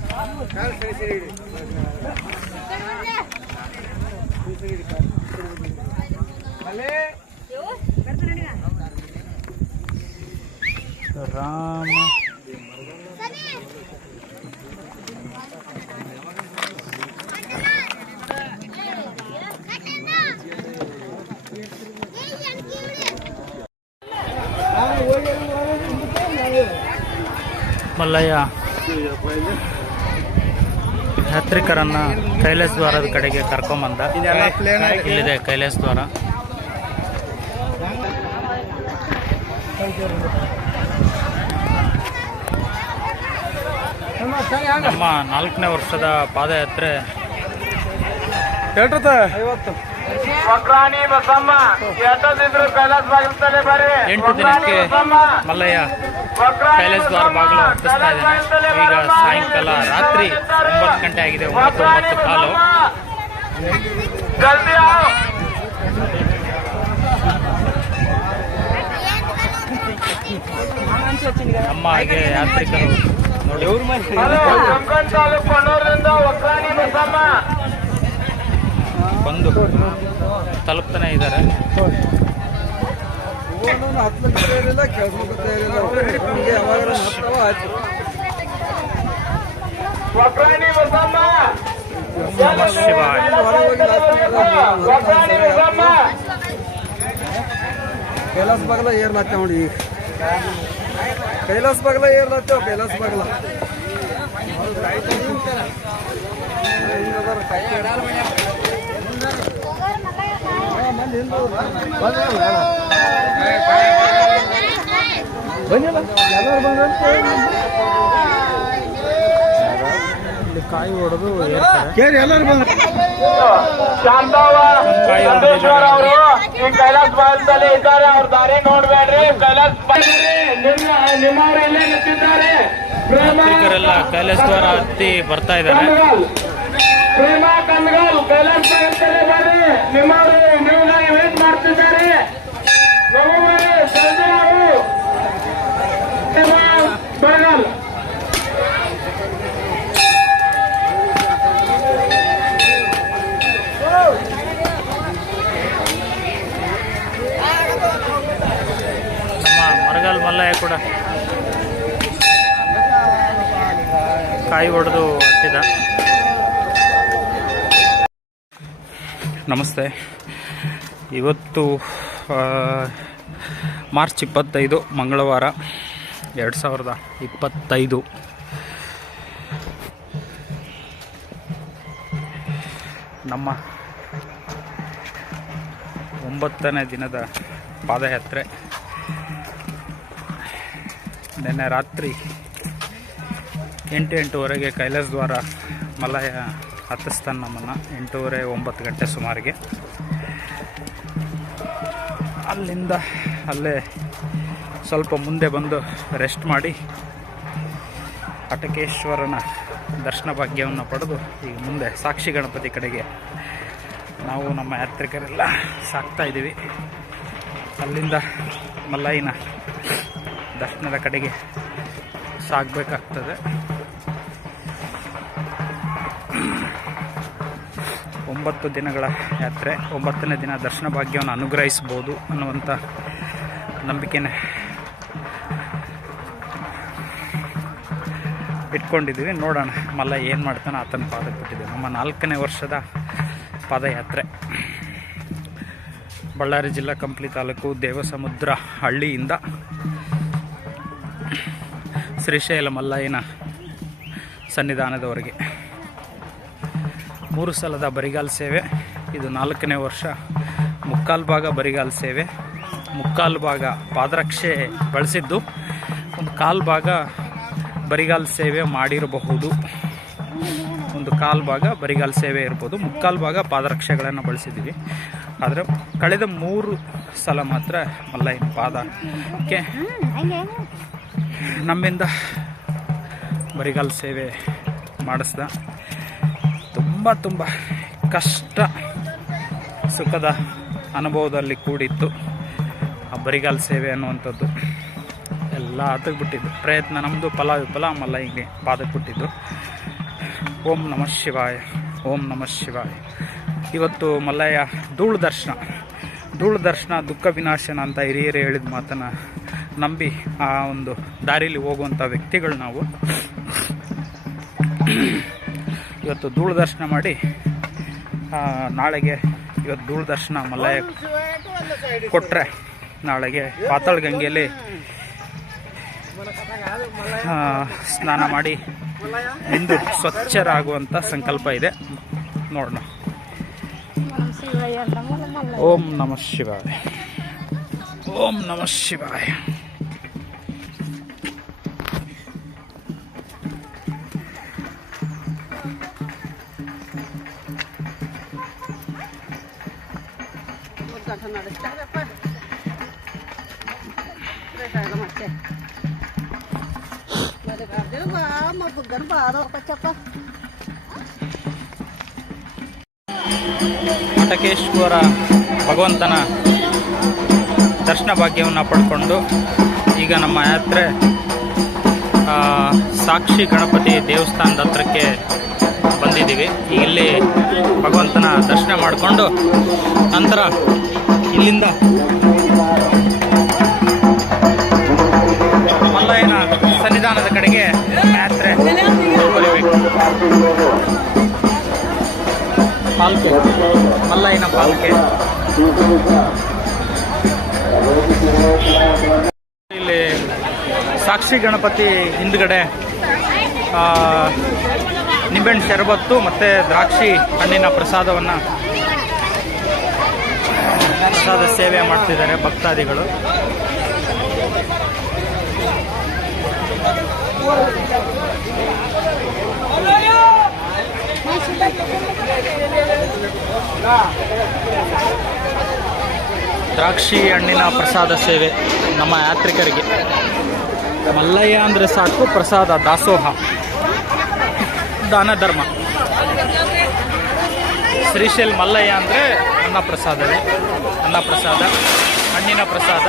ರಾಮ ಮಲ್ಲಯ್ಯ ಯಾತ್ರಿಕರನ್ನ ಕೈಲಾಸ ದ್ವಾರದ ಕಡೆಗೆ ಕರ್ಕೊಂಬಂದ. ಇಲ್ಲಿದೆ ಕೈಲಾಸ ದ್ವಾರ. ನಮ್ಮ 4ನೇ ವರ್ಷದ ಪಾದಯಾತ್ರೆ 8 ದಿನಕ್ಕೆ ಮಲ್ಲಯ್ಯ ಕೈಲಾಸ ದ್ವಾರ ಬಾಗಿಲು ಹತ್ತಿಸ್ತಾ ಇದ್ದೇನೆ. ಈಗ ಸಾಯಂಕಾಲ ರಾತ್ರಿ 9 ಗಂಟೆ ಆಗಿದೆ. 9:15. ನಮ್ಮ ಹಾಗೆ ಯಾತ್ರಿಕರು ನೋಡಿ. ಬಂದು ತಲುಪ್ತಾನೆ ಇದ್ದಾರೆ. ಶಿವಾಯ. कैलास बगला ಏರ್ लाते ನೋಡಿ. कैलास बगला ಏರ್ लाते कैलास बगला ಕಾಯಿ ಹೊಡೆದು ಎಲ್ಲರೂ ಬಂದ ಶಾಂತವ್ವ ಚಂದೇಶ್ವರ ಅವರು ಈ ಕೈಲಾಸ್ ಬಾಲದಲ್ಲಿ ಇದ್ದಾರೆ. ಅವ್ರ ದಾರಿ ನೋಡ್ಬೇಡ್ರಿ. ಕೈಲಾಸ್ ನಿಮ್ಮವರೆಲ್ಲೇ ನಿಂತಿದ್ದಾರೆ. ಯಾತ್ರಿಕರೆಲ್ಲ ಕೈಲಾಸ ದ್ವಾರ ಹತ್ತಿ ಬರ್ತಾ ಇದ್ದಾರೆ. ಪ್ರೇಮ ಕಂದಗಲ್ ಕೈಲಾಸ್ ಬಾಲದಲ್ಲಿ ಬರ್ರಿ. ನಿಮ್ಮವರು ನೀವುಗಾಗಿ ವೇಟ್ ಮಾಡ್ತಿದ್ದಾರೆ. ಬರಗಲ್ ಮರಗಾಲ್ ಮಲ್ಲಯ್ಯ ಕೂಡ ಕಾಯಿ ಹೊಡೆದು ಹತ್ತಿದ. ನಮಸ್ತೆ. ಇವತ್ತು ಮಾರ್ಚ್ 25 ಮಂಗಳವಾರ 2025. ನಮ್ಮ 9ನೇ ದಿನದ ಪಾದಯಾತ್ರೆ. ನಿನ್ನೆ ರಾತ್ರಿ 8-8:30 ಕೈಲಾಸ ದ್ವಾರ ಮಲ್ಲಯ್ಯ ಹತ್ತಿಸ್ತಾನೆ ನಮ್ಮನ್ನು. 8:30-9 ಗಂಟೆ ಸುಮಾರಿಗೆ ಅಲ್ಲಿಂದ ಅಲ್ಲೇ ಸ್ವಲ್ಪ ಮುಂದೆ ಬಂದು ರೆಸ್ಟ್ ಮಾಡಿ ಅಟಕೇಶ್ವರನ ದರ್ಶನ ಭಾಗ್ಯವನ್ನು ಪಡೆದು ಈಗ ಮುಂದೆ ಸಾಕ್ಷಿ ಗಣಪತಿ ಕಡೆಗೆ ನಾವು ನಮ್ಮ ಯಾತ್ರಿಕರೆಲ್ಲ ಸಾಗ್ತಾ ಇದ್ದೀವಿ. ಅಲ್ಲಿಂದ ಮಲ್ಲಯ್ಯನ ದರ್ಶನದ ಕಡೆಗೆ ಸಾಗಬೇಕಾಗ್ತದೆ. 9 ದಿನಗಳ ಯಾತ್ರೆ, 9ನೇ ದಿನ ದರ್ಶನ ಭಾಗ್ಯವನ್ನು ಅನುಗ್ರಹಿಸ್ಬೋದು ಅನ್ನುವಂಥ ನಂಬಿಕೆನೇ ಇಟ್ಕೊಂಡಿದ್ದೀವಿ. ನೋಡೋಣ ಮಲ್ಲಯ್ಯ ಏನು ಮಾಡ್ತಾನೆ, ಆತನ ಪಾದಕ್ಕೆ ಬಿಟ್ಟಿದ್ದೀವಿ. ನಮ್ಮ 4ನೇ ವರ್ಷದ ಪಾದಯಾತ್ರೆ ಬಳ್ಳಾರಿ ಜಿಲ್ಲಾ ಕಂಪ್ಲಿ ತಾಲೂಕು ದೇವಸಮುದ್ರ ಹಳ್ಳಿಯಿಂದ ಶ್ರೀಶೈಲ ಮಲ್ಲಯ್ಯನ ಸನ್ನಿಧಾನದವರೆಗೆ 3 ಸಲದ ಬರಿಗಾಲ್ ಸೇವೆ. ಇದು 4ನೇ ವರ್ಷ. ಮುಕ್ಕಾಲು ಭಾಗ ಬರಿಗಾಲ್ ಸೇವೆ, ಮುಕ್ಕಾಲು ಭಾಗ ಪಾದರಕ್ಷೆ ಬಳಸಿದ್ದು, ಒಂದು ಕಾಲು ಭಾಗ ಬರಿಗಾಲ್ ಸೇವೆ ಮಾಡಿರಬಹುದು, ಒಂದು ಕಾಲು ಭಾಗ ಬರಿಗಾಲ್ ಸೇವೆ ಇರ್ಬೋದು, ಮುಕ್ಕಾಲು ಭಾಗ ಪಾದರಕ್ಷೆಗಳನ್ನು ಬಳಸಿದ್ದೀವಿ. ಆದರೆ ಕಳೆದ 3 ಸಲ ಮಾತ್ರ ಮಲ್ಲಯ್ಯನ ಪಾದಕ್ಕೆ ನಮ್ಮಿಂದ ಬರಿಗಾಲ್ ಸೇವೆ ಮಾಡಿಸ್ದ. ತುಂಬ ಕಷ್ಟ ಸುಖದ ಅನುಭವದಲ್ಲಿ ಕೂಡಿತ್ತು ಆ ಬರಿಗಾಲ್ ಸೇವೆ ಅನ್ನುವಂಥದ್ದು. ಎಲ್ಲ ಅದಕ್ಕೆ ಬಿಟ್ಟಿದ್ದು ಪ್ರಯತ್ನ ನಮ್ಮದು ಫಲ ವಿಫಲ. ಮಲ್ಲಯ್ಯಗೆ ಪಾದಕ್ಕೆ ಬಿಟ್ಟಿದ್ದು. ಓಂ ನಮಃ ಶಿವಾಯ, ಓಂ ನಮಃ ಶಿವಾಯ. ಇವತ್ತು ಮಲ್ಲಯ್ಯ ಧೂಳು ದರ್ಶನ ದುಃಖ ವಿನಾಶನ ಅಂತ ಹಿರಿಯರು ಹೇಳಿದ ಮಾತನ್ನು ನಂಬಿ ಆ ಒಂದು ದಾರಿಲಿ ಹೋಗುವಂಥ ವ್ಯಕ್ತಿಗಳು ನಾವು. ಇವತ್ತು ಧೂಳು ದರ್ಶನ ಮಾಡಿ ನಾಳೆಗೆ, ಇವತ್ತು ಧೂಳು ದರ್ಶನ ಮಲ್ಲಯ್ಯ ಕೊಟ್ಟರೆ ನಾಳೆಗೆ ಪಾತಾಳ ಗಂಗೆಯಲ್ಲಿ ಸ್ನಾನ ಮಾಡಿ ಇಂದು ಸ್ವಚ್ಛರಾಗುವಂಥ ಸಂಕಲ್ಪ ಇದೆ. ನೋಡೋಣ. ಓಂ ನಮಃ ಶಿವಾಯ, ಓಂ ನಮಃ ಶಿವಾಯ. ಅಟಕೇಶ್ವರ ಭಗವಂತನ ದರ್ಶನ ಭಾಗ್ಯವನ್ನು ಪಡ್ಕೊಂಡು ಈಗ ನಮ್ಮ ಯಾತ್ರೆ ಸಾಕ್ಷಿ ಗಣಪತಿ ದೇವಸ್ಥಾನದ ಹತ್ರಕ್ಕೆ ಬಂದಿದ್ದೀವಿ. ಇಲ್ಲಿ ಭಗವಂತನ ದರ್ಶನ ಮಾಡಿಕೊಂಡು ನಂತರ ಇಲ್ಲಿಂದ ಮಲ್ಲಯ್ಯನ ಸನ್ನಿಧಾನದ ಕಡೆಗೆ ಯಾತ್ರೆ ಮುಂದುವರಿಬೇಕು. ಪಾಲ್ಕೆ, ಮಲ್ಲಯ್ಯನ ಪಾಲ್ಕೆ. ಇಲ್ಲಿ ಸಾಕ್ಷಿ ಗಣಪತಿ ಹಿಂದ್ಗಡೆ ನಿಂಬೆಹಣ್ಣು ಶರಬತ್ತು ಮತ್ತು ದ್ರಾಕ್ಷಿ ಹಣ್ಣಿನ ಪ್ರಸಾದ ಸೇವೆ ಮಾಡ್ತಿದ್ದಾರೆ ಭಕ್ತಾದಿಗಳು. ದ್ರಾಕ್ಷಿ ಹಣ್ಣಿನ ಪ್ರಸಾದ ಸೇವೆ ನಮ್ಮ ಯಾತ್ರಿಕರಿಗೆ. ಮಲ್ಲಯ್ಯ ಅಂದರೆ ಸಾಕು, ಪ್ರಸಾದ, ದಾಸೋಹ, ದಾನ ಧರ್ಮ. ಶ್ರೀಶೈಲ್ ಮಲ್ಲಯ್ಯ ಅಂದರೆ ಅನ್ನಪ್ರಸಾದವೇ. ಅನ್ನಪ್ರಸಾದ, ಹಣ್ಣಿನ ಪ್ರಸಾದ,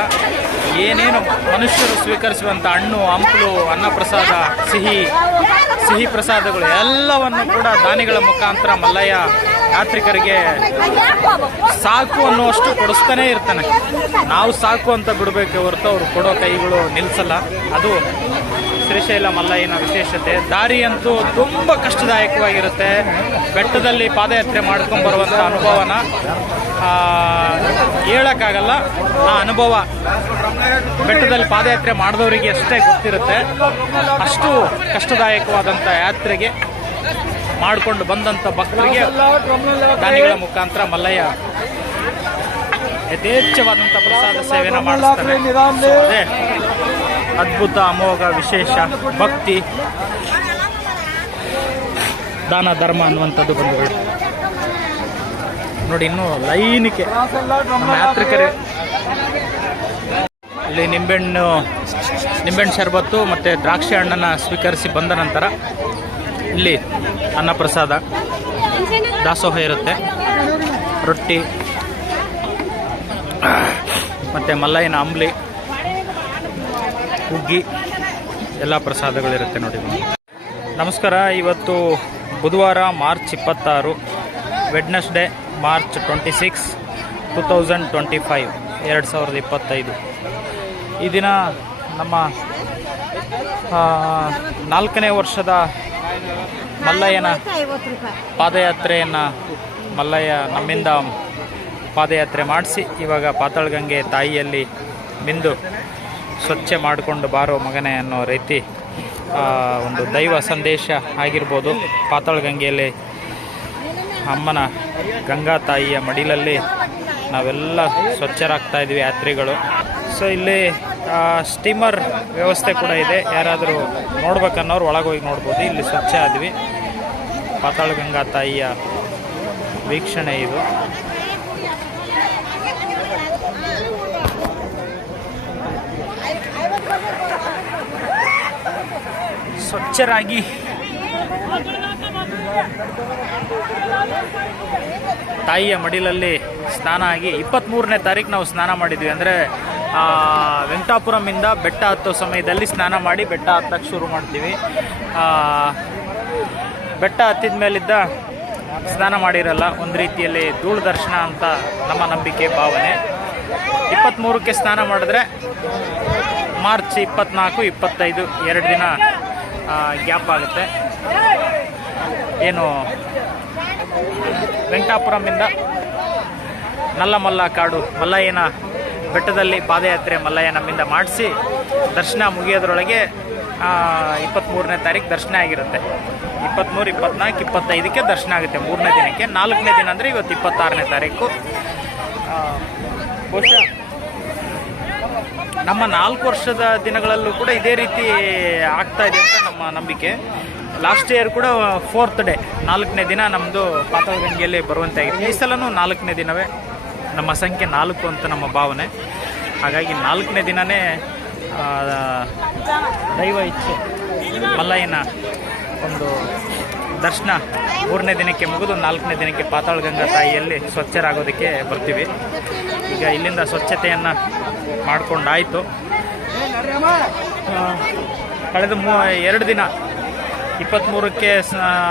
ಏನೇನು ಮನುಷ್ಯರು ಸ್ವೀಕರಿಸುವಂಥ ಹಣ್ಣು, ಹಂಪಲು, ಅನ್ನಪ್ರಸಾದ, ಸಿಹಿ ಪ್ರಸಾದಗಳು ಎಲ್ಲವನ್ನು ಕೂಡ ದಾನಿಗಳ ಮುಖಾಂತರ ಮಲ್ಲಯ್ಯ ಯಾತ್ರಿಕರಿಗೆ ಸಾಕು ಅನ್ನುವಷ್ಟು ಕೊಡಿಸ್ತಾನೇ ಇರ್ತಾನೆ. ನಾವು ಸಾಕು ಅಂತ ಬಿಡಬೇಕೆ ಹೊರತು ಅವರು ಕೊಡೋ ಕೈಗಳು ನಿಲ್ಲಿಸಲ್ಲ. ಅದು ಶ್ರೀಶೈಲ ಮಲ್ಲಯ್ಯನ ವಿಶೇಷತೆ. ದಾರಿ ಅಂತೂ ತುಂಬ ಕಷ್ಟದಾಯಕವಾಗಿರುತ್ತೆ. ಬೆಟ್ಟದಲ್ಲಿ ಪಾದಯಾತ್ರೆ ಮಾಡ್ಕೊಂಡು ಬರುವಂಥ ಅನುಭವನ ಹೇಳೋಕ್ಕಾಗಲ್ಲ. ಆ ಅನುಭವ ಬೆಟ್ಟದಲ್ಲಿ ಪಾದಯಾತ್ರೆ ಮಾಡಿದವರಿಗೆ ಅಷ್ಟೇ ಗೊತ್ತಿರುತ್ತೆ. ಅಷ್ಟು ಕಷ್ಟದಾಯಕವಾದಂಥ ಯಾತ್ರೆಗೆ ಮಾಡಿಕೊಂಡು ಬಂದಂಥ ಭಕ್ತರಿಗೆ ದಾನಿಗಳ ಮುಖಾಂತರ ಮಲ್ಲಯ್ಯ ಯಥೇಚ್ಛವಾದಂಥ ಪ್ರಸಾದ ಸೇವೆನ ಮಾಡಿಸ್ತಾರೆ. ಅದೇ ಅದ್ಭುತ, ಅಮೋಘ, ವಿಶೇಷ ಭಕ್ತಿ, ದಾನ ಧರ್ಮ ಅನ್ನುವಂಥದ್ದು ಬಂಧುಗಳು. ನೋಡಿ, ಇನ್ನೂ ಲೈನಿಗೆ ನಮ್ಮ ಯಾತ್ರಿಕರೇ ಇಲ್ಲಿ ನಿಂಬೆಹಣ್ಣು ಶರಬತ್ತು ಮತ್ತು ದ್ರಾಕ್ಷಿ ಹಣ್ಣನ್ನು ಸ್ವೀಕರಿಸಿ ಬಂದ ನಂತರ ಇಲ್ಲಿ ಅನ್ನಪ್ರಸಾದ, ದಾಸೋಹ ಇರುತ್ತೆ. ರೊಟ್ಟಿ ಮತ್ತು ಮಲ್ಲಯ್ಯನ ಅಂಬ್ಲಿ, ಹುಗ್ಗಿ ಎಲ್ಲ ಪ್ರಸಾದಗಳಿರುತ್ತೆ ನೋಡಿ. ನಮಸ್ಕಾರ. ಇವತ್ತು ಬುಧವಾರ ಮಾರ್ಚ್ 26, ವೆಡ್ನೆಸ್ಡೇ ಮಾರ್ಚ್ 26, 2025, 2025. ಈ ದಿನ ನಮ್ಮ 4ನೇ ವರ್ಷದ ಮಲ್ಲಯ್ಯನ ಪಾದಯಾತ್ರೆಯನ್ನು ಮಲ್ಲಯ್ಯ ನಮ್ಮಿಂದ ಪಾದಯಾತ್ರೆ ಮಾಡಿಸಿ ಇವಾಗ ಪಾತಾಳಗಂಗೆ ತಾಯಿಯಲ್ಲಿ ಮಿಂದು ಸ್ವಚ್ಛ ಮಾಡಿಕೊಂಡು ಬಾರೋ ಮಗನೇ ಅನ್ನೋ ರೀತಿ ಒಂದು ದೈವ ಸಂದೇಶ ಆಗಿರ್ಬೋದು. ಪಾತಾಳಗಂಗೆಯಲ್ಲಿ ಅಮ್ಮನ ಗಂಗಾ ತಾಯಿಯ ಮಡಿಲಲ್ಲಿ ನಾವೆಲ್ಲ ಸ್ವಚ್ಛರಾಗ್ತಾ ಇದ್ವಿ ಯಾತ್ರಿಗಳು. ಸೊ ಇಲ್ಲಿ ಸ್ಟೀಮರ್ ವ್ಯವಸ್ಥೆ ಕೂಡ ಇದೆ. ಯಾರಾದರೂ ನೋಡ್ಬೇಕನ್ನೋರು ಒಳಗೋಗಿ ನೋಡ್ಬೋದು. ಇಲ್ಲಿ ಸ್ವಚ್ಛ ಆದ್ವಿ. ಪಾತಾಳಗಂಗಾ ತಾಯಿಯ ವೀಕ್ಷಣೆ ಇದು. ಸ್ವಚ್ಛರಾಗಿ ತಾಯಿಯ ಮಡಿಲಲ್ಲಿ ಸ್ನಾನ ಆಗಿ 23ನೇ ತಾರೀಕು ನಾವು ಸ್ನಾನ ಮಾಡಿದ್ವಿ. ಅಂದರೆ ವೆಂಕಟಾಪುರಮಿಂದ ಬೆಟ್ಟ ಹತ್ತೋ ಸಮಯದಲ್ಲಿ ಸ್ನಾನ ಮಾಡಿ ಬೆಟ್ಟ ಹತ್ತಕ್ಕೆ ಶುರು ಮಾಡ್ತೀವಿ. ಬೆಟ್ಟ ಹತ್ತಿದ ಮೇಲಿದ್ದ ಸ್ನಾನ ಮಾಡಿರಲ್ಲ. ಒಂದು ರೀತಿಯಲ್ಲಿ ಧೂಳು ದರ್ಶನ ಅಂತ ನಮ್ಮ ನಂಬಿಕೆ, ಭಾವನೆ. 23ಕ್ಕೆ ಸ್ನಾನ ಮಾಡಿದ್ರೆ ಮಾರ್ಚ್ 24, 25 2 ದಿನ ಗ್ಯಾಪ್ ಆಗುತ್ತೆ. ಏನು ವೆಂಕಟಾಪುರಮಿಂದ ನಲ್ಲಮಲ್ಲ ಕಾಡು ಮಲ್ಲಯ್ಯನ ಬೆಟ್ಟದಲ್ಲಿ ಪಾದಯಾತ್ರೆ ಮಲ್ಲಯ್ಯ ನಮ್ಮಿಂದ ಮಾಡಿಸಿ ದರ್ಶನ ಮುಗಿಯೋದ್ರೊಳಗೆ 23ನೇ ತಾರೀಕು ದರ್ಶನ ಆಗಿರುತ್ತೆ. 23, 24, 25ಕ್ಕೆ ದರ್ಶನ ಆಗುತ್ತೆ 3ನೇ ದಿನಕ್ಕೆ. 4ನೇ ದಿನ ಅಂದರೆ ಇವತ್ತು 26ನೇ ತಾರೀಕು. ಬಹುಶಃ ನಮ್ಮ 4 ವರ್ಷದ ದಿನಗಳಲ್ಲೂ ಕೂಡ ಇದೇ ರೀತಿ ಆಗ್ತಾ ಇದೆ ಅಂತ ನಮ್ಮ ನಂಬಿಕೆ. ಲಾಸ್ಟ್ ಇಯರ್ ಕೂಡ 4th ಡೇ 4ನೇ ದಿನ ನಮ್ಮದು ಪಾತಾಳಗಂಗೆಯಲ್ಲಿ ಬರುವಂತಾಗಿದೆ. ಈ ಸಲನೂ 4ನೇ ದಿನವೇ. ನಮ್ಮ ಸಂಖ್ಯೆ 4 ಅಂತ ನಮ್ಮ ಭಾವನೆ. ಹಾಗಾಗಿ 4ನೇ ದಿನವೇ ದೈವ ಇಚ್ಛೆ ಮಲ್ಲಯ್ಯನ ಒಂದು ದರ್ಶನ 3ನೇ ದಿನಕ್ಕೆ ಮುಗಿದು 4ನೇ ದಿನಕ್ಕೆ ಪಾತಾಳಗಂಗಾ ತಾಯಿಯಲ್ಲಿ ಸ್ವಚ್ಛರಾಗೋದಕ್ಕೆ ಬರ್ತೀವಿ. ಈಗ ಇಲ್ಲಿಂದ ಸ್ವಚ್ಛತೆಯನ್ನು ಮಾಡಿಕೊಂಡಾಯಿತು. ಕಳೆದ 2 ದಿನ 23ಕ್ಕೆ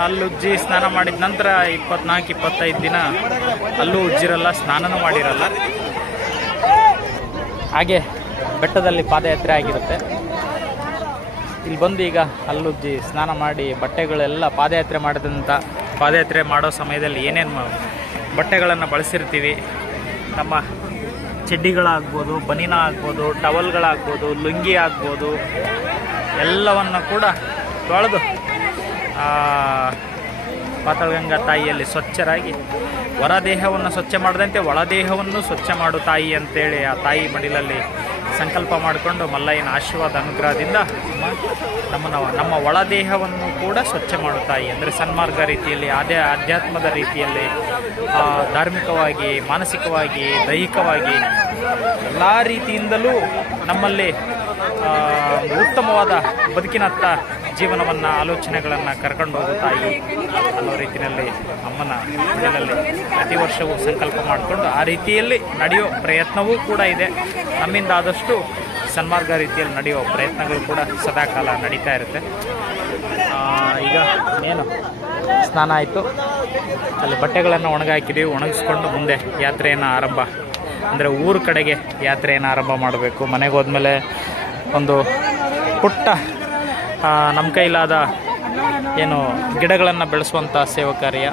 ಹಲ್ಲುಜ್ಜಿ ಸ್ನಾನ ಮಾಡಿದ ನಂತರ 24-25 ದಿನ ಹಲ್ಲು ಉಜ್ಜಿರಲ್ಲ, ಸ್ನಾನನೂ ಮಾಡಿರಲ್ಲ. ಹಾಗೆ ಬೆಟ್ಟದಲ್ಲಿ ಪಾದಯಾತ್ರೆ ಆಗಿರುತ್ತೆ. ಇಲ್ಲಿ ಬಂದು ಈಗ ಹಲ್ಲುಜ್ಜಿ ಸ್ನಾನ ಮಾಡಿ ಬಟ್ಟೆಗಳೆಲ್ಲ ಪಾದಯಾತ್ರೆ ಮಾಡೋ ಸಮಯದಲ್ಲಿ ಏನೇನು ಬಟ್ಟೆಗಳನ್ನು ಬಳಸಿರ್ತೀವಿ, ನಮ್ಮ ಚಡ್ಡಿಗಳಾಗ್ಬೋದು, ಬನಿನ ಆಗ್ಬೋದು, ಟವಲ್ಗಳಾಗ್ಬೋದು, ಲುಂಗಿ ಆಗ್ಬೋದು, ಎಲ್ಲವನ್ನು ಕೂಡ ತೊಳೆದು ಪಾತಾಳಗಂಗಾ ತಾಯಿಯಲ್ಲಿ ಸ್ವಚ್ಛರಾಗಿ ಹೊರದೇಹವನ್ನು ಸ್ವಚ್ಛ ಮಾಡದಂತೆ ಒಳದೇಹವನ್ನು ಸ್ವಚ್ಛ ಮಾಡು ತಾಯಿ ಅಂತೇಳಿ ಆ ತಾಯಿ ಮಡಿಲಲ್ಲಿ ಸಂಕಲ್ಪ ಮಾಡಿಕೊಂಡು ಮಲ್ಲಯ್ಯನ ಆಶೀರ್ವಾದ ಅನುಗ್ರಹದಿಂದ ನಮ್ಮ ಒಳದೇಹವನ್ನು ಕೂಡ ಸ್ವಚ್ಛ ಮಾಡು ತಾಯಿ ಅಂದರೆ ಸನ್ಮಾರ್ಗ ರೀತಿಯಲ್ಲಿ, ಆಧ್ಯಾತ್ಮದ ರೀತಿಯಲ್ಲಿ, ಧಾರ್ಮಿಕವಾಗಿ, ಮಾನಸಿಕವಾಗಿ, ದೈಹಿಕವಾಗಿ ಎಲ್ಲ ರೀತಿಯಿಂದಲೂ ನಮ್ಮಲ್ಲಿ ಉತ್ತಮವಾದ ಬದುಕಿನತ್ತ ಜೀವನವನ್ನು, ಆಲೋಚನೆಗಳನ್ನು ಕರ್ಕೊಂಡು ಹೋಗೋ ತಾಯಿ ಅನ್ನೋ ರೀತಿಯಲ್ಲಿ ಅಮ್ಮನ ಮನೆಯಲ್ಲಿ ಪ್ರತಿ ವರ್ಷವೂ ಸಂಕಲ್ಪ ಮಾಡಿಕೊಂಡು ಆ ರೀತಿಯಲ್ಲಿ ನಡೆಯೋ ಪ್ರಯತ್ನವೂ ಕೂಡ ಇದೆ. ನಮ್ಮಿಂದ ಆದಷ್ಟು ಸನ್ಮಾರ್ಗ ರೀತಿಯಲ್ಲಿ ನಡೆಯೋ ಪ್ರಯತ್ನಗಳು ಕೂಡ ಸದಾಕಾಲ ನಡೀತಾ ಇರುತ್ತೆ. ಈಗ ಏನು ಸ್ನಾನ ಆಯಿತು, ಅಲ್ಲಿ ಬಟ್ಟೆಗಳನ್ನು ಒಣಗಾಕಿದ್ದೀವಿ. ಒಣಗಿಸ್ಕೊಂಡು ಮುಂದೆ ಯಾತ್ರೆಯನ್ನು ಆರಂಭ ಅಂದರೆ ಊರ ಕಡೆಗೆ ಯಾತ್ರೆಯನ್ನು ಆರಂಭ ಮಾಡಬೇಕು. ಮನೆಗೆ ಹೋದ್ಮೇಲೆ ಒಂದು ಪುಟ್ಟ ನಮ್ಮ ಕೈಲಾದ ಏನು ಗಿಡಗಳನ್ನು ಬೆಳೆಸುವಂಥ ಸೇವಾ ಕಾರ್ಯ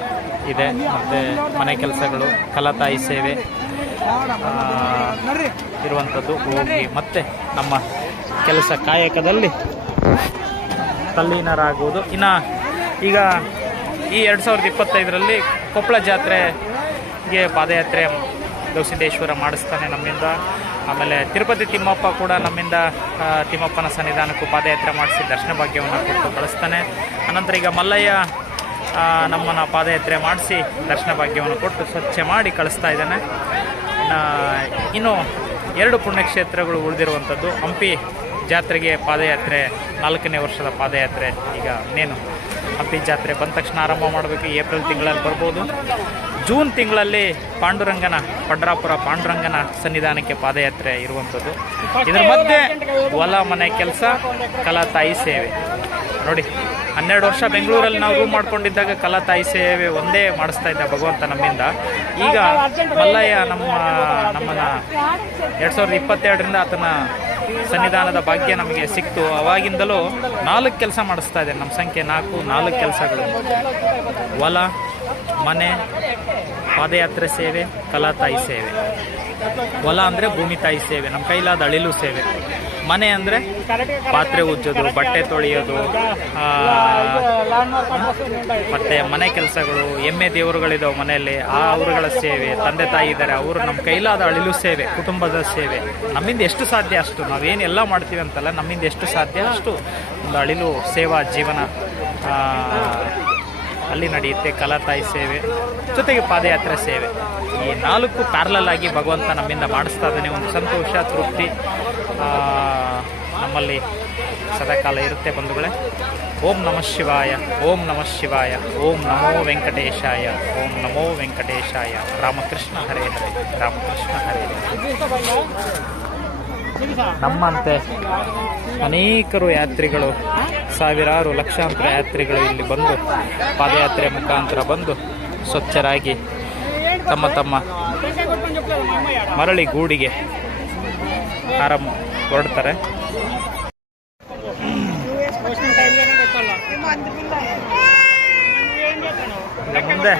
ಇದೆ. ಮತ್ತು ಮನೆ ಕೆಲಸಗಳು, ಕಲಾತಾಯಿ ಸೇವೆ ಇರುವಂಥದ್ದು. ಹೋಗಿ ಮತ್ತೆ ನಮ್ಮ ಕೆಲಸ ಕಾಯಕದಲ್ಲಿ ತಲ್ಲೀನರಾಗುವುದು. ಇನ್ನು ಈಗ ಈ 2025ರಲ್ಲಿ ಕೊಪ್ಪಳ ಜಾತ್ರೆಗೆ ಪಾದಯಾತ್ರೆ ಗವಿಸಿದ್ದೇಶ್ವರ ಮಾಡಿಸ್ತಾನೆ ನಮ್ಮಿಂದ. ಆಮೇಲೆ ತಿರುಪತಿ ತಿಮ್ಮಪ್ಪ ಕೂಡ ನಮ್ಮಿಂದ ತಿಮ್ಮಪ್ಪನ ಸನ್ನಿಧಾನಕ್ಕೂ ಪಾದಯಾತ್ರೆ ಮಾಡಿಸಿ ದರ್ಶನ ಭಾಗ್ಯವನ್ನು ಕೊಟ್ಟು ಕಳಿಸ್ತಾನೆ. ಅನಂತರ ಈಗ ಮಲ್ಲಯ್ಯ ನಮ್ಮನ್ನು ಪಾದಯಾತ್ರೆ ಮಾಡಿಸಿ ದರ್ಶನ ಭಾಗ್ಯವನ್ನು ಕೊಟ್ಟು ಸ್ವಚ್ಛ ಮಾಡಿ ಕಳಿಸ್ತಾ ಇದ್ದಾನೆ. ಇನ್ನು 2 ಪುಣ್ಯಕ್ಷೇತ್ರಗಳು ಉಳಿದಿರುವಂಥದ್ದು. ಹಂಪಿ ಜಾತ್ರೆಗೆ ಪಾದಯಾತ್ರೆ 4ನೇ ವರ್ಷದ ಪಾದಯಾತ್ರೆ ಈಗ ಇನ್ನೇನು ಹಂಪಿ ಜಾತ್ರೆ ಬಂದ ತಕ್ಷಣ ಆರಂಭ ಮಾಡಬೇಕು. ಏಪ್ರಿಲ್ ತಿಂಗಳಲ್ಲಿ ಬರ್ಬೋದು. ಜೂನ್ ತಿಂಗಳಲ್ಲಿ ಪಂಡರಾಪುರ ಪಾಂಡುರಂಗನ ಸನ್ನಿಧಾನಕ್ಕೆ ಪಾದಯಾತ್ರೆ ಇರುವಂಥದ್ದು. ಇದರ ಮಧ್ಯೆ ಹೊಲ ಮನೆ ಕೆಲಸ, ಕಲಾತಾಯಿ ಸೇವೆ. ನೋಡಿ, 12 ವರ್ಷ ಬೆಂಗಳೂರಲ್ಲಿ ನಾವು ರೂಮ್ ಮಾಡ್ಕೊಂಡಿದ್ದಾಗ ಕಲಾತಾಯಿ ಸೇವೆ ಒಂದೇ ಮಾಡಿಸ್ತಾ ಇದ್ದ ಭಗವಂತ ನಮ್ಮಿಂದ. ಈಗ ಮಲ್ಲಯ್ಯ ನಮ್ಮನ್ನು 2022ರಿಂದ ಆತನ ಸನ್ನಿಧಾನದ ಭಾಗ್ಯ ನಮಗೆ ಸಿಕ್ತು. ಅವಾಗಿಂದಲೂ 4 ಕೆಲಸ ಮಾಡಿಸ್ತಾ ಇದೆ. ನಮ್ಮ ಸಂಖ್ಯೆ 4 ಕೆಲಸಗಳು: ಹೊಲ, ಮನೆ, ಪಾದಯಾತ್ರೆ ಸೇವೆ, ಕಲಾತಾಯಿ ಸೇವೆ. ಹೊಲ ಅಂದರೆ ಭೂಮಿ ತಾಯಿ ಸೇವೆ, ನಮ್ಮ ಕೈಲಾದ ಅಳಿಲು ಸೇವೆ. ಮನೆ ಅಂದರೆ ಪಾತ್ರೆ ಉಜ್ಜೋದು, ಬಟ್ಟೆ ತೊಳೆಯೋದು, ಮತ್ತು ಮನೆ ಕೆಲಸಗಳು, ಎಮ್ಮೆ ದೇವರುಗಳಿದಾವೆ ಮನೆಯಲ್ಲಿ, ಅವರುಗಳ ಸೇವೆ. ತಂದೆ ತಾಯಿ ಇದ್ದಾರೆ, ಅವರು ನಮ್ಮ ಕೈಲಾದ ಅಳಿಲು ಸೇವೆ, ಕುಟುಂಬದ ಸೇವೆ. ನಮ್ಮಿಂದ ಎಷ್ಟು ಸಾಧ್ಯ ಅಷ್ಟು, ನಾವೇನೆಲ್ಲ ಮಾಡ್ತೀವಿ ಅಂತಲ್ಲ, ನಮ್ಮಿಂದ ಎಷ್ಟು ಸಾಧ್ಯ ಅಷ್ಟು ಒಂದು ಅಳಿಲು ಸೇವಾ ಜೀವನ ಅಲ್ಲಿ ನಡೆಯುತ್ತೆ. ಕಲಾತಾಯಿ ಸೇವೆ ಜೊತೆಗೆ ಪಾದಯಾತ್ರೆ ಸೇವೆ, ಈ 4 ಪ್ಯಾರಲಲ್ ಆಗಿ ಭಗವಂತ ನಮ್ಮಿಂದ ಮಾಡಿಸ್ತಾ ಇದ್ದಾನೆ. ಒಂದು ಸಂತೋಷ, ತೃಪ್ತಿ ನಮ್ಮಲ್ಲಿ ಸದಾಕಾಲ ಇರುತ್ತೆ ಬಂಧುಗಳೇ. ಓಂ ನಮಃ ಶಿವಾಯ, ಓಂ ನಮಃ ಶಿವಾಯ, ಓಂ ನಮೋ ವೆಂಕಟೇಶಾಯ, ಓಂ ನಮೋ ವೆಂಕಟೇಶಾಯ. ರಾಮಕೃಷ್ಣ ಹರೇ ಹರೇ, ರಾಮಕೃಷ್ಣ ಹರೇ ಹರೇ. ನಮ್ಮಂತೆ ಅನೇಕರು ಯಾತ್ರಿಗಳು, ಸಾವಿರಾರು ಲಕ್ಷಾಂತರ ಯಾತ್ರಿಗಳು ಇಲ್ಲಿ ಬಂದು ಪಾದಯಾತ್ರೆ ಮುಖಾಂತರ ಬಂದು ಸ್ವಚ್ಛರಾಗಿ ತಮ್ಮ ಮರಳಿ ಗೂಡಿಗೆ ಹೊರಡ್ತಾರೆ. ಮುಂದೆ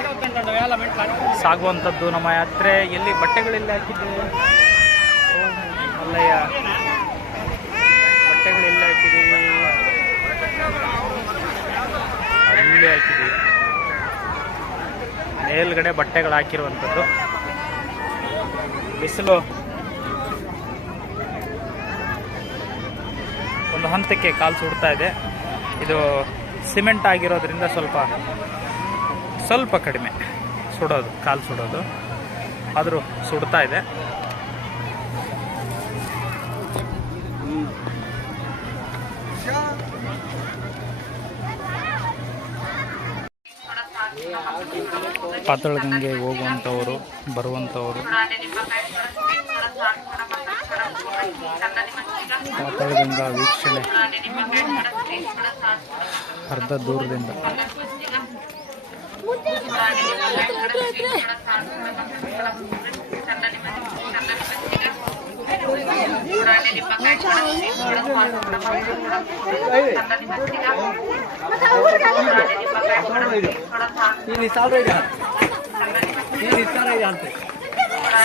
ಸಾಗುವಂಥದ್ದು ನಮ್ಮ ಯಾತ್ರೆ. ಎಲ್ಲಿ ಬಟ್ಟೆಗಳಲ್ಲಿ ಹಾಕಿದ್ದೇವೆ ಮಲ್ಲಯ್ಯ, ಬಟ್ಟೆಗಳೆಲ್ಲ ಹಾಕಿದ್ದೀವಿ, ಅಲ್ಲೇ ಹಾಕಿದ್ದೀವಿ. ಮೇಲ್ಗಡೆ ಬಟ್ಟೆಗಳು ಹಾಕಿರುವಂಥದ್ದು. ಬಿಸಿಲು ಒಂದು ಹಂತಕ್ಕೆ ಕಾಲು ಸುಡ್ತಾ ಇದೆ. ಇದು ಸಿಮೆಂಟ್ ಆಗಿರೋದ್ರಿಂದ ಸ್ವಲ್ಪ ಕಡಿಮೆ ಸುಡೋದು, ಕಾಲು ಸುಡೋದು, ಆದರೂ ಸುಡ್ತಾ ಇದೆ. ಪಾತಾಳಗಂಗೆಗೆ ಹೋಗುವಂಥವರು, ಬರುವಂಥವರು ಪಾತಾಳಗಂಗಾ ವೀಕ್ಷಣೆ ಅರ್ಧ ದೂರದಿಂದ.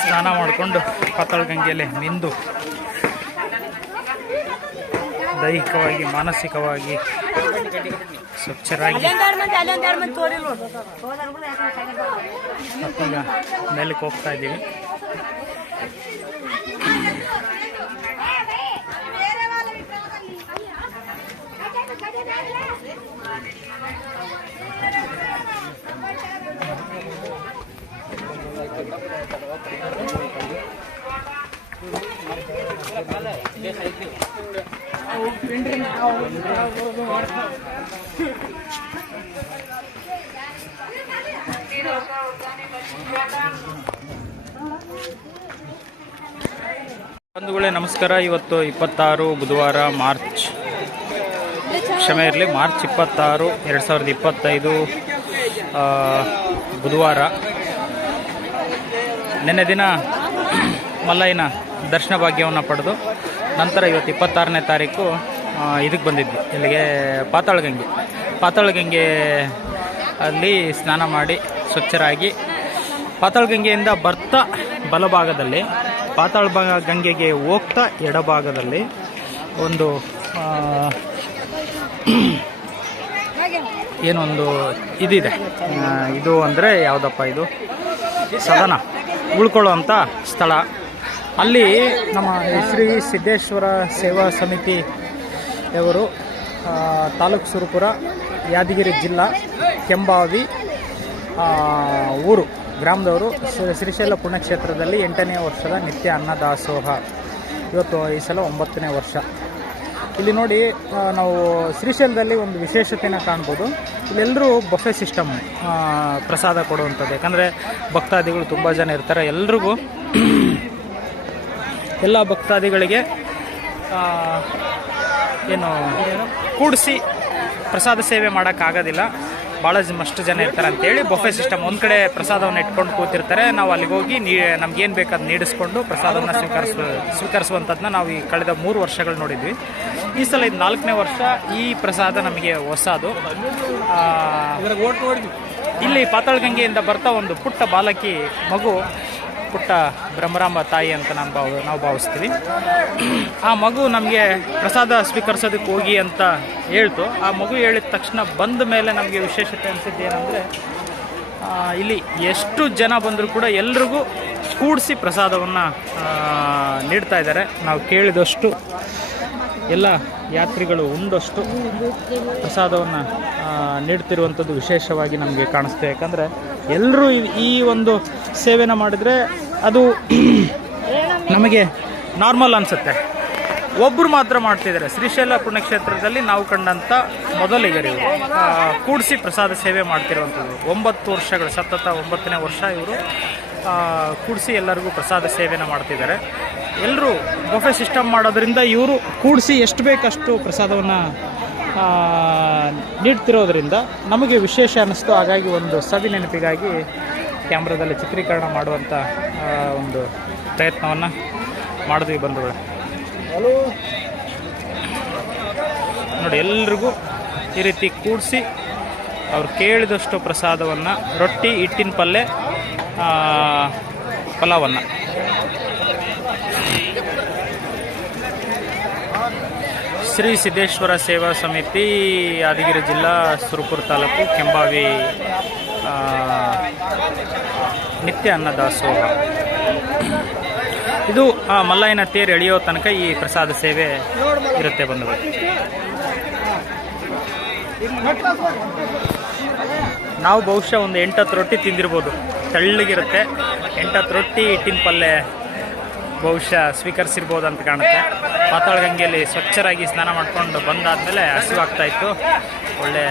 ಸ್ನಾನ ಮಾಡಿಕೊಂಡು ಪಾತಾಳಗಂಗೆಯಲ್ಲಿ ಮಿಂದು ದೈಹಿಕವಾಗಿ ಮಾನಸಿಕವಾಗಿ ಸ್ವಚ್ಛರಾಗಿ ಮತ್ತೀಗ ಮೇಲಕ್ಕೆ ಹೋಗ್ತಾ ಇದ್ದೀವಿ. ಬಂಧುಗಳೇ ನಮಸ್ಕಾರ. ಇವತ್ತು 26 ಬುಧವಾರ ಮಾರ್ಚ್ 26, 2025 ಬುಧವಾರ. ನಿನ್ನೆ ದಿನ ಮಲ್ಲಯ್ಯನ ದರ್ಶನ ಭಾಗ್ಯವನ್ನು ಪಡೆದು ನಂತರ ಇವತ್ತು 26ನೇ ತಾರೀಕು ಇದಕ್ಕೆ ಬಂದಿದ್ವಿ. ಇಲ್ಲಿಗೆ ಪಾತಾಳಗಂಗೆ ಅಲ್ಲಿ ಸ್ನಾನ ಮಾಡಿ ಸ್ವಚ್ಛರಾಗಿ ಪಾತಾಳಗಂಗೆಯಿಂದ ಬರ್ತಾ ಬಲಭಾಗದಲ್ಲಿ, ಪಾತಾಳಗಂಗೆಗೆ ಹೋಗ್ತಾ ಎಡಭಾಗದಲ್ಲಿ ಒಂದು ಏನೊಂದು ಇದಿದೆ. ಇದು ಅಂದರೆ ಯಾವುದಪ್ಪ, ಇದು ಸದನ ಉಳ್ಕೊಳ್ಳುವಂಥ ಸ್ಥಳ. ಅಲ್ಲಿ ನಮ್ಮ ಶ್ರೀ ಸಿದ್ದೇಶ್ವರ ಸೇವಾ ಸಮಿತಿಯವರು ತಾಲೂಕು ಸುರಪುರ, ಯಾದಗಿರಿ ಜಿಲ್ಲಾ, ಕೆಂಬಾವಿ ಊರು ಗ್ರಾಮದವರು ಶ್ರೀಶೈಲ ಪುಣ್ಯಕ್ಷೇತ್ರದಲ್ಲಿ 8ನೇ ವರ್ಷದ ನಿತ್ಯ ಅನ್ನದಾಸೋಹ. ಇವತ್ತು ಈ ಸಲ 9ನೇ ವರ್ಷ. ಇಲ್ಲಿ ನೋಡಿ, ನಾವು ಶ್ರೀಶೈಲದಲ್ಲಿ ಒಂದು ವಿಶೇಷತೆನ ಕಾಣ್ಬೋದು. ಇಲ್ಲೆಲ್ಲರೂ ಬಫೆ ಸಿಸ್ಟಮ್ ಪ್ರಸಾದ ಕೊಡುವಂಥದ್ದು. ಯಾಕಂದರೆ ಭಕ್ತಾದಿಗಳು ತುಂಬ ಜನ ಇರ್ತಾರೆ. ಎಲ್ರಿಗೂ ಎಲ್ಲ ಭಕ್ತಾದಿಗಳಿಗೆ ಏನು ಕೂಡಿಸಿ ಪ್ರಸಾದ ಸೇವೆ ಮಾಡೋಕ್ಕಾಗೋದಿಲ್ಲ, ಭಾಳಷ್ಟು ಜನ ಇರ್ತಾರೆ ಅಂತೇಳಿ ಬಫೆ ಸಿಸ್ಟಮ್. ಒಂದು ಕಡೆ ಪ್ರಸಾದವನ್ನು ಇಟ್ಕೊಂಡು ಕೂತಿರ್ತಾರೆ. ನಾವು ಅಲ್ಲಿಗೆ ಹೋಗಿ ನಮಗೇನು ಬೇಕು ಅದು ನೀಡಿಸ್ಕೊಂಡು ಪ್ರಸಾದವನ್ನು ಸ್ವೀಕರಿಸುವಂಥದ್ದನ್ನ ನಾವು ಈ ಕಳೆದ 3 ವರ್ಷಗಳು ನೋಡಿದ್ವಿ. ಈ ಸಲ ಇದು 4ನೇ ವರ್ಷ. ಈ ಪ್ರಸಾದ ನಮಗೆ ಹೊಸದು. ಇಲ್ಲಿ ಪಾತಾಳಗಂಗೆಯಿಂದ ಬರ್ತಾ ಒಂದು ಪುಟ್ಟ ಬಾಲಕಿ ಮಗು, ಪುಟ್ಟ ಬ್ರಹ್ಮರಾಂಬ ತಾಯಿ ಅಂತ ನಾವು ಭಾವಿಸ್ತೀವಿ. ಆ ಮಗು ನಮಗೆ ಪ್ರಸಾದ ಸ್ವೀಕರಿಸೋದಕ್ಕೆ ಹೋಗಿ ಅಂತ ಹೇಳ್ತು. ಆ ಮಗು ಹೇಳಿದ ತಕ್ಷಣ ಬಂದ ಮೇಲೆ ನಮಗೆ ವಿಶೇಷತೆ ಅನಿಸಿದ್ದು ಏನಂದರೆ, ಇಲ್ಲಿ ಎಷ್ಟು ಜನ ಬಂದರೂ ಕೂಡ ಎಲ್ರಿಗೂ ಕೂಡಿಸಿ ಪ್ರಸಾದವನ್ನು ನೀಡ್ತಾ ಇದ್ದಾರೆ. ನಾವು ಕೇಳಿದಷ್ಟು ಎಲ್ಲ ಯಾತ್ರಿಗಳು ಉಂಡಷ್ಟು ಪ್ರಸಾದವನ್ನು ನೀಡ್ತಿರುವಂಥದ್ದು ವಿಶೇಷವಾಗಿ ನಮಗೆ ಕಾಣಿಸ್ತೇವೆ. ಯಾಕಂದರೆ ಎಲ್ಲರೂ ಈ ಒಂದು ಸೇವೆನ ಮಾಡಿದರೆ ಅದು ನಮಗೆ ನಾರ್ಮಲ್ ಅನಿಸುತ್ತೆ. ಒಬ್ಬರು ಮಾತ್ರ ಮಾಡ್ತಿದ್ದಾರೆ. ಶ್ರೀಶೈಲ ಪುಣ್ಯಕ್ಷೇತ್ರದಲ್ಲಿ ನಾವು ಕಂಡಂಥ ಮೊದಲಿಗರು ಕೂಡಿಸಿ ಪ್ರಸಾದ ಸೇವೆ ಮಾಡ್ತಿರುವಂಥದ್ದು. 9 ವರ್ಷಗಳು ಸತತ 9ನೇ ವರ್ಷ ಇವರು ಕೂಡಿಸಿ ಎಲ್ಲರಿಗೂ ಪ್ರಸಾದ ಸೇವೆನ ಮಾಡ್ತಿದ್ದಾರೆ. ಎಲ್ಲರೂ ಬಫೆ ಸಿಸ್ಟಮ್ ಮಾಡೋದ್ರಿಂದ ಇವರು ಕೂಡಿಸಿ ಎಷ್ಟು ಬೇಕಷ್ಟು ಪ್ರಸಾದವನ್ನು ನೀಡ್ತಿರೋದ್ರಿಂದ ನಮಗೆ ವಿಶೇಷ ಅನ್ನಿಸ್ತು. ಹಾಗಾಗಿ ಒಂದು ಸವಿ ನೆನಪಿಗಾಗಿ ಕ್ಯಾಮ್ರಾದಲ್ಲಿ ಚಿತ್ರೀಕರಣ ಮಾಡುವಂಥ ಒಂದು ಪ್ರಯತ್ನವನ್ನು ಮಾಡಿದ್ವಿ ಬಂಧುಗಳು. ನೋಡಿ, ಎಲ್ರಿಗೂ ಈ ರೀತಿ ಕೂಡಿಸಿ ಅವ್ರು ಕೇಳಿದಷ್ಟು ಪ್ರಸಾದವನ್ನು, ರೊಟ್ಟಿ, ಹಿಟ್ಟಿನ ಪಲ್ಯ, ಪಲಾವನ್ನು ಶ್ರೀ ಸಿದ್ದೇಶ್ವರ ಸೇವಾ ಸಮಿತಿ, ಯಾದಗಿರಿ ಜಿಲ್ಲಾ, ಸುರಪುರ ತಾಲೂಕು, ಕೆಂಬಾವಿ ನಿತ್ಯ ಅನ್ನದಾಸೋಹ. ಇದು ಮಲ್ಲಯ್ಯನ ತೇರು ಎಳೆಯೋ ತನಕ ಈ ಪ್ರಸಾದ ಸೇವೆ ಇರುತ್ತೆ ಬಂಧುಗಳು. ನಾವು ಬಹುಶಃ ಒಂದು 8-10 ರೊಟ್ಟಿ ತಿಂದಿರ್ಬೋದು. ತೆಳ್ಳಗಿರುತ್ತೆ. 8-10 ರೊಟ್ಟಿ, ಹಿಟ್ಟಿನ ಪಲ್ಯ ಬಹುಶಃ ಸ್ವೀಕರಿಸಿರ್ಬೋದು ಅಂತ ಕಾಣುತ್ತೆ. ಪಾತಾಳಗಂಗೆಯಲ್ಲಿ ಸ್ವಚ್ಛರಾಗಿ ಸ್ನಾನ ಮಾಡ್ಕೊಂಡು ಬಂದಾದಮೇಲೆ ಹಸಿವಾಗ್ತಾಯಿತ್ತು. ಒಳ್ಳೆ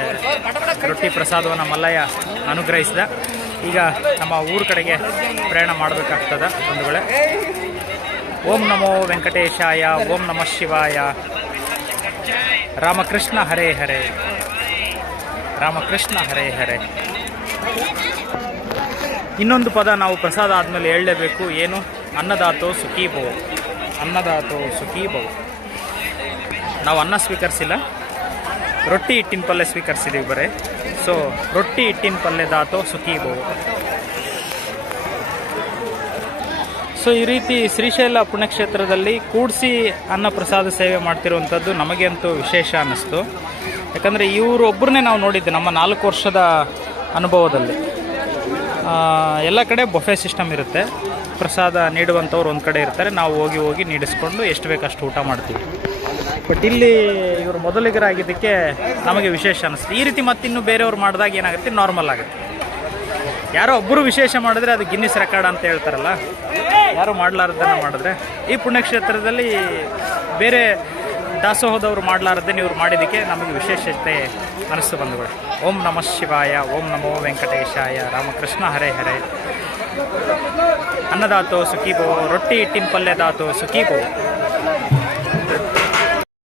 ರೊಟ್ಟಿ ಪ್ರಸಾದವನ್ನು ಮಲ್ಲಯ್ಯ ಅನುಗ್ರಹಿಸಿದ. ಈಗ ನಮ್ಮ ಊರ ಕಡೆಗೆ ಪ್ರಯಾಣ ಮಾಡಬೇಕಾಗ್ತದೆ ಬಂಧುಗಳೇ. ಓಂ ನಮೋ ವೆಂಕಟೇಶಾಯ, ಓಂ ನಮಃ ಶಿವಾಯ, ರಾಮಕೃಷ್ಣ ಹರೇ ಹರೇ, ರಾಮಕೃಷ್ಣ ಹರೇ ಹರೇ. ಇನ್ನೊಂದು ಪದ ನಾವು ಪ್ರಸಾದ ಆದಮೇಲೆ ಹೇಳಲೇಬೇಕು. ಏನು? ಅನ್ನದಾತೋ ಸುಖೀ ಭವ, ಅನ್ನದಾತೋ ಸುಖೀ ಭವ. ನಾವು ಅನ್ನ ಸ್ವೀಕರಿಸಿಲ್ಲ, ರೊಟ್ಟಿ ಹಿಟ್ಟಿನ ಪಲ್ಯ ಸ್ವೀಕರಿಸಿದ್ದೀವಿ ಬರೀ. ಸೊ ರೊಟ್ಟಿ ಹಿಟ್ಟಿನ ಪಲ್ಯದಾತೋ ಸುಖೀ ಭವ. ಸೊ ಈ ರೀತಿ ಶ್ರೀಶೈಲ ಪುಣ್ಯಕ್ಷೇತ್ರದಲ್ಲಿ ಕೂಡಿಸಿ ಅನ್ನ ಪ್ರಸಾದ ಸೇವೆ ಮಾಡ್ತಿರುವಂಥದ್ದು ನಮಗೆ ಅಂತೂ ವಿಶೇಷ ಅನ್ನಿಸ್ತು. ಯಾಕಂದರೆ ಇವರೊಬ್ಬರನ್ನೇ ನಾವು ನೋಡಿದ್ದೆ ನಮ್ಮ 4 ವರ್ಷದ ಅನುಭವದಲ್ಲಿ. ಎಲ್ಲ ಕಡೆ ಬೊಫೆ ಸಿಸ್ಟಮ್ ಇರುತ್ತೆ, ಪ್ರಸಾದ ನೀಡುವಂಥವ್ರು ಒಂದು ಕಡೆ ಇರ್ತಾರೆ, ನಾವು ಹೋಗಿ ನೀಡಿಸ್ಕೊಂಡು ಎಷ್ಟು ಬೇಕಷ್ಟು ಊಟ ಮಾಡ್ತೀವಿ. ಬಟ್ ಇಲ್ಲಿ ಇವರು ಮೊದಲಿಗರಾಗಿದ್ದಕ್ಕೆ ನಮಗೆ ವಿಶೇಷ ಅನ್ನಿಸ್ತು. ಈ ರೀತಿ ಮತ್ತಿನ್ನು ಬೇರೆಯವ್ರು ಮಾಡಿದಾಗ ಏನಾಗುತ್ತೆ, ನಾರ್ಮಲ್ ಆಗುತ್ತೆ. ಯಾರೋ ಒಬ್ಬರು ವಿಶೇಷ ಮಾಡಿದ್ರೆ ಅದು ಗಿನ್ನಿಸ್ ರೆಕಾರ್ಡ್ ಅಂತ ಹೇಳ್ತಾರಲ್ಲ, ಯಾರು ಮಾಡಲಾರ್ದನ್ನ ಮಾಡಿದ್ರೆ. ಈ ಪುಣ್ಯಕ್ಷೇತ್ರದಲ್ಲಿ ಬೇರೆ ದಾಸೋಹದವರು ಮಾಡಲಾರ್ದನ್ನ ಇವ್ರು ಮಾಡಿದ್ದಕ್ಕೆ ನಮಗೆ ವಿಶೇಷತೆ ಮನಸ್ಸು ಬಂದುಗಳು. ಓಂ ನಮಃ ಶಿವಾಯ, ಓಂ ನಮೋ ವೆಂಕಟೇಶಾಯ, ರಾಮಕೃಷ್ಣ ಹರೇ ಹರೇ. ಅನ್ನದಾತೋ ಸುಖೀ ಭವ, ರೊಟ್ಟಿ ಹಿಟ್ಟಿನ ಪಲ್ಯದಾತೋ ಸುಖೀ ಭವ.